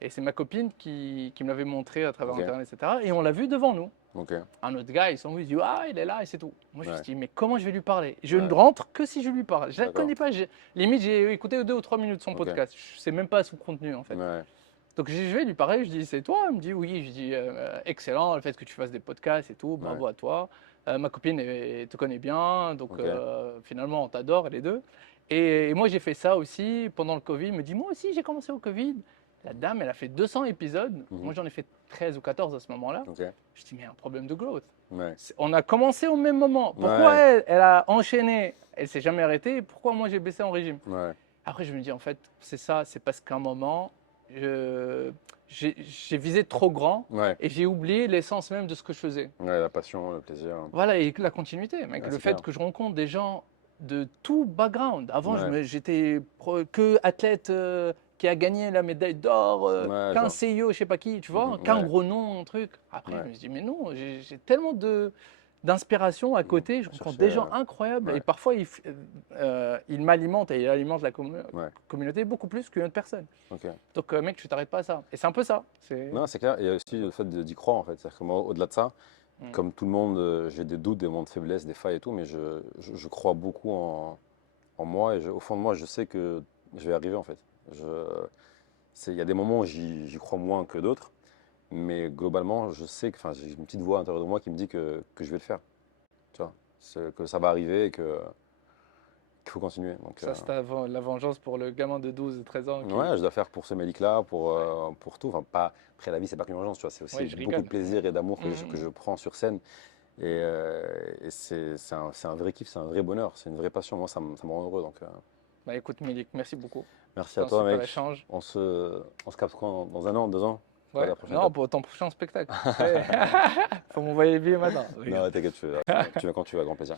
Et c'est ma copine qui me l'avait montré à travers Ok. Internet, etc. Et on l'a vu devant nous. Ok. Un autre gars, ils sont venus, ils disent ah, il est là et c'est tout. Moi, je me Ouais. suis dit, mais comment je vais lui parler? Je ne Ouais. rentre que si je lui parle. Je la D'accord. connais pas. Limite, j'ai écouté 2 ou 3 minutes de son Ok. podcast. Je sais même pas son contenu, en fait. Ouais. Donc, je vais lui parler. Je dis, c'est toi? Elle me dit, oui. Je dis, excellent, le fait que tu fasses des podcasts et tout, bravo à toi. Ma copine te connaît bien. Donc, Ok. finalement, on t'adore, les deux. Et moi, j'ai fait ça aussi pendant le Covid. Elle me dit, moi aussi, j'ai commencé au Covid. La dame, elle a fait 200 épisodes. Mhm. Moi, j'en ai fait 13 ou 14 à ce moment-là. Ok. Je dis, mais un problème de growth. Ouais. On a commencé au même moment. Pourquoi Ouais. elle a enchaîné, elle s'est jamais arrêtée. Pourquoi moi j'ai baissé en régime? Ouais. Après, je me dis, en fait, c'est ça, c'est parce qu'à un moment, j'ai visé trop grand Ouais. et j'ai oublié l'essence même de ce que je faisais. Ouais, la passion, le plaisir. Voilà, et la continuité, mec. Ouais, Le c'est fait clair. que je rencontre des gens de tout background. Avant, Ouais. j'étais que athlète qui a gagné la médaille d'or, Ouais, qu'un genre. CEO, je sais pas qui, tu vois, Mhm. qu'un Ouais. gros nom, un truc. Après, je Ouais. me suis dit, mais non, j'ai tellement d'inspiration à côté. Je rencontre Chercher. des gens incroyables et Ouais. parfois ils m'alimentent et ils alimentent la Ouais. communauté beaucoup plus qu'une autre personne. Ok. Donc, mec, tu t'arrêtes pas à ça. Et c'est un peu ça. Non, c'est clair. Et il y a aussi le fait d'y croire, en fait. C'est-à-dire que moi, au-delà de ça, Mm. comme tout le monde, j'ai des doutes, des moments de faiblesse, des failles et tout, mais je crois beaucoup en moi et au fond de moi, je sais que je vais arriver, en fait. Il y a des moments où j'y crois moins que d'autres, mais globalement, je sais que, enfin, j'ai une petite voix à l'intérieur de moi qui me dit que je vais le faire. Tu vois, que ça va arriver et qu'il faut continuer. Donc, Ça, c'est la vengeance pour le gamin de 12 13 ans qui. ouais, je dois faire pour ce Mélic-là, pour tout. Enfin, pas, après, la vie, c'est pas qu'une vengeance, tu vois, c'est aussi Oui, je beaucoup de rigole. plaisir et d'amour que Mm. je prends sur scène. Et c'est un vrai kiff, c'est un vrai bonheur, c'est une vraie passion. Moi, ça me rend heureux. Donc, Bah écoute, Mélik, merci beaucoup. merci C'était à un toi, super mec. échange. On se capte quand, dans un an, 2 ans? C'est quoi Ouais, la prochaine non, étape? pour ton prochain spectacle. Tu sais. Faut m'envoyer les billets maintenant. Non, t'inquiète, tu viens quand tu veux, avec grand plaisir.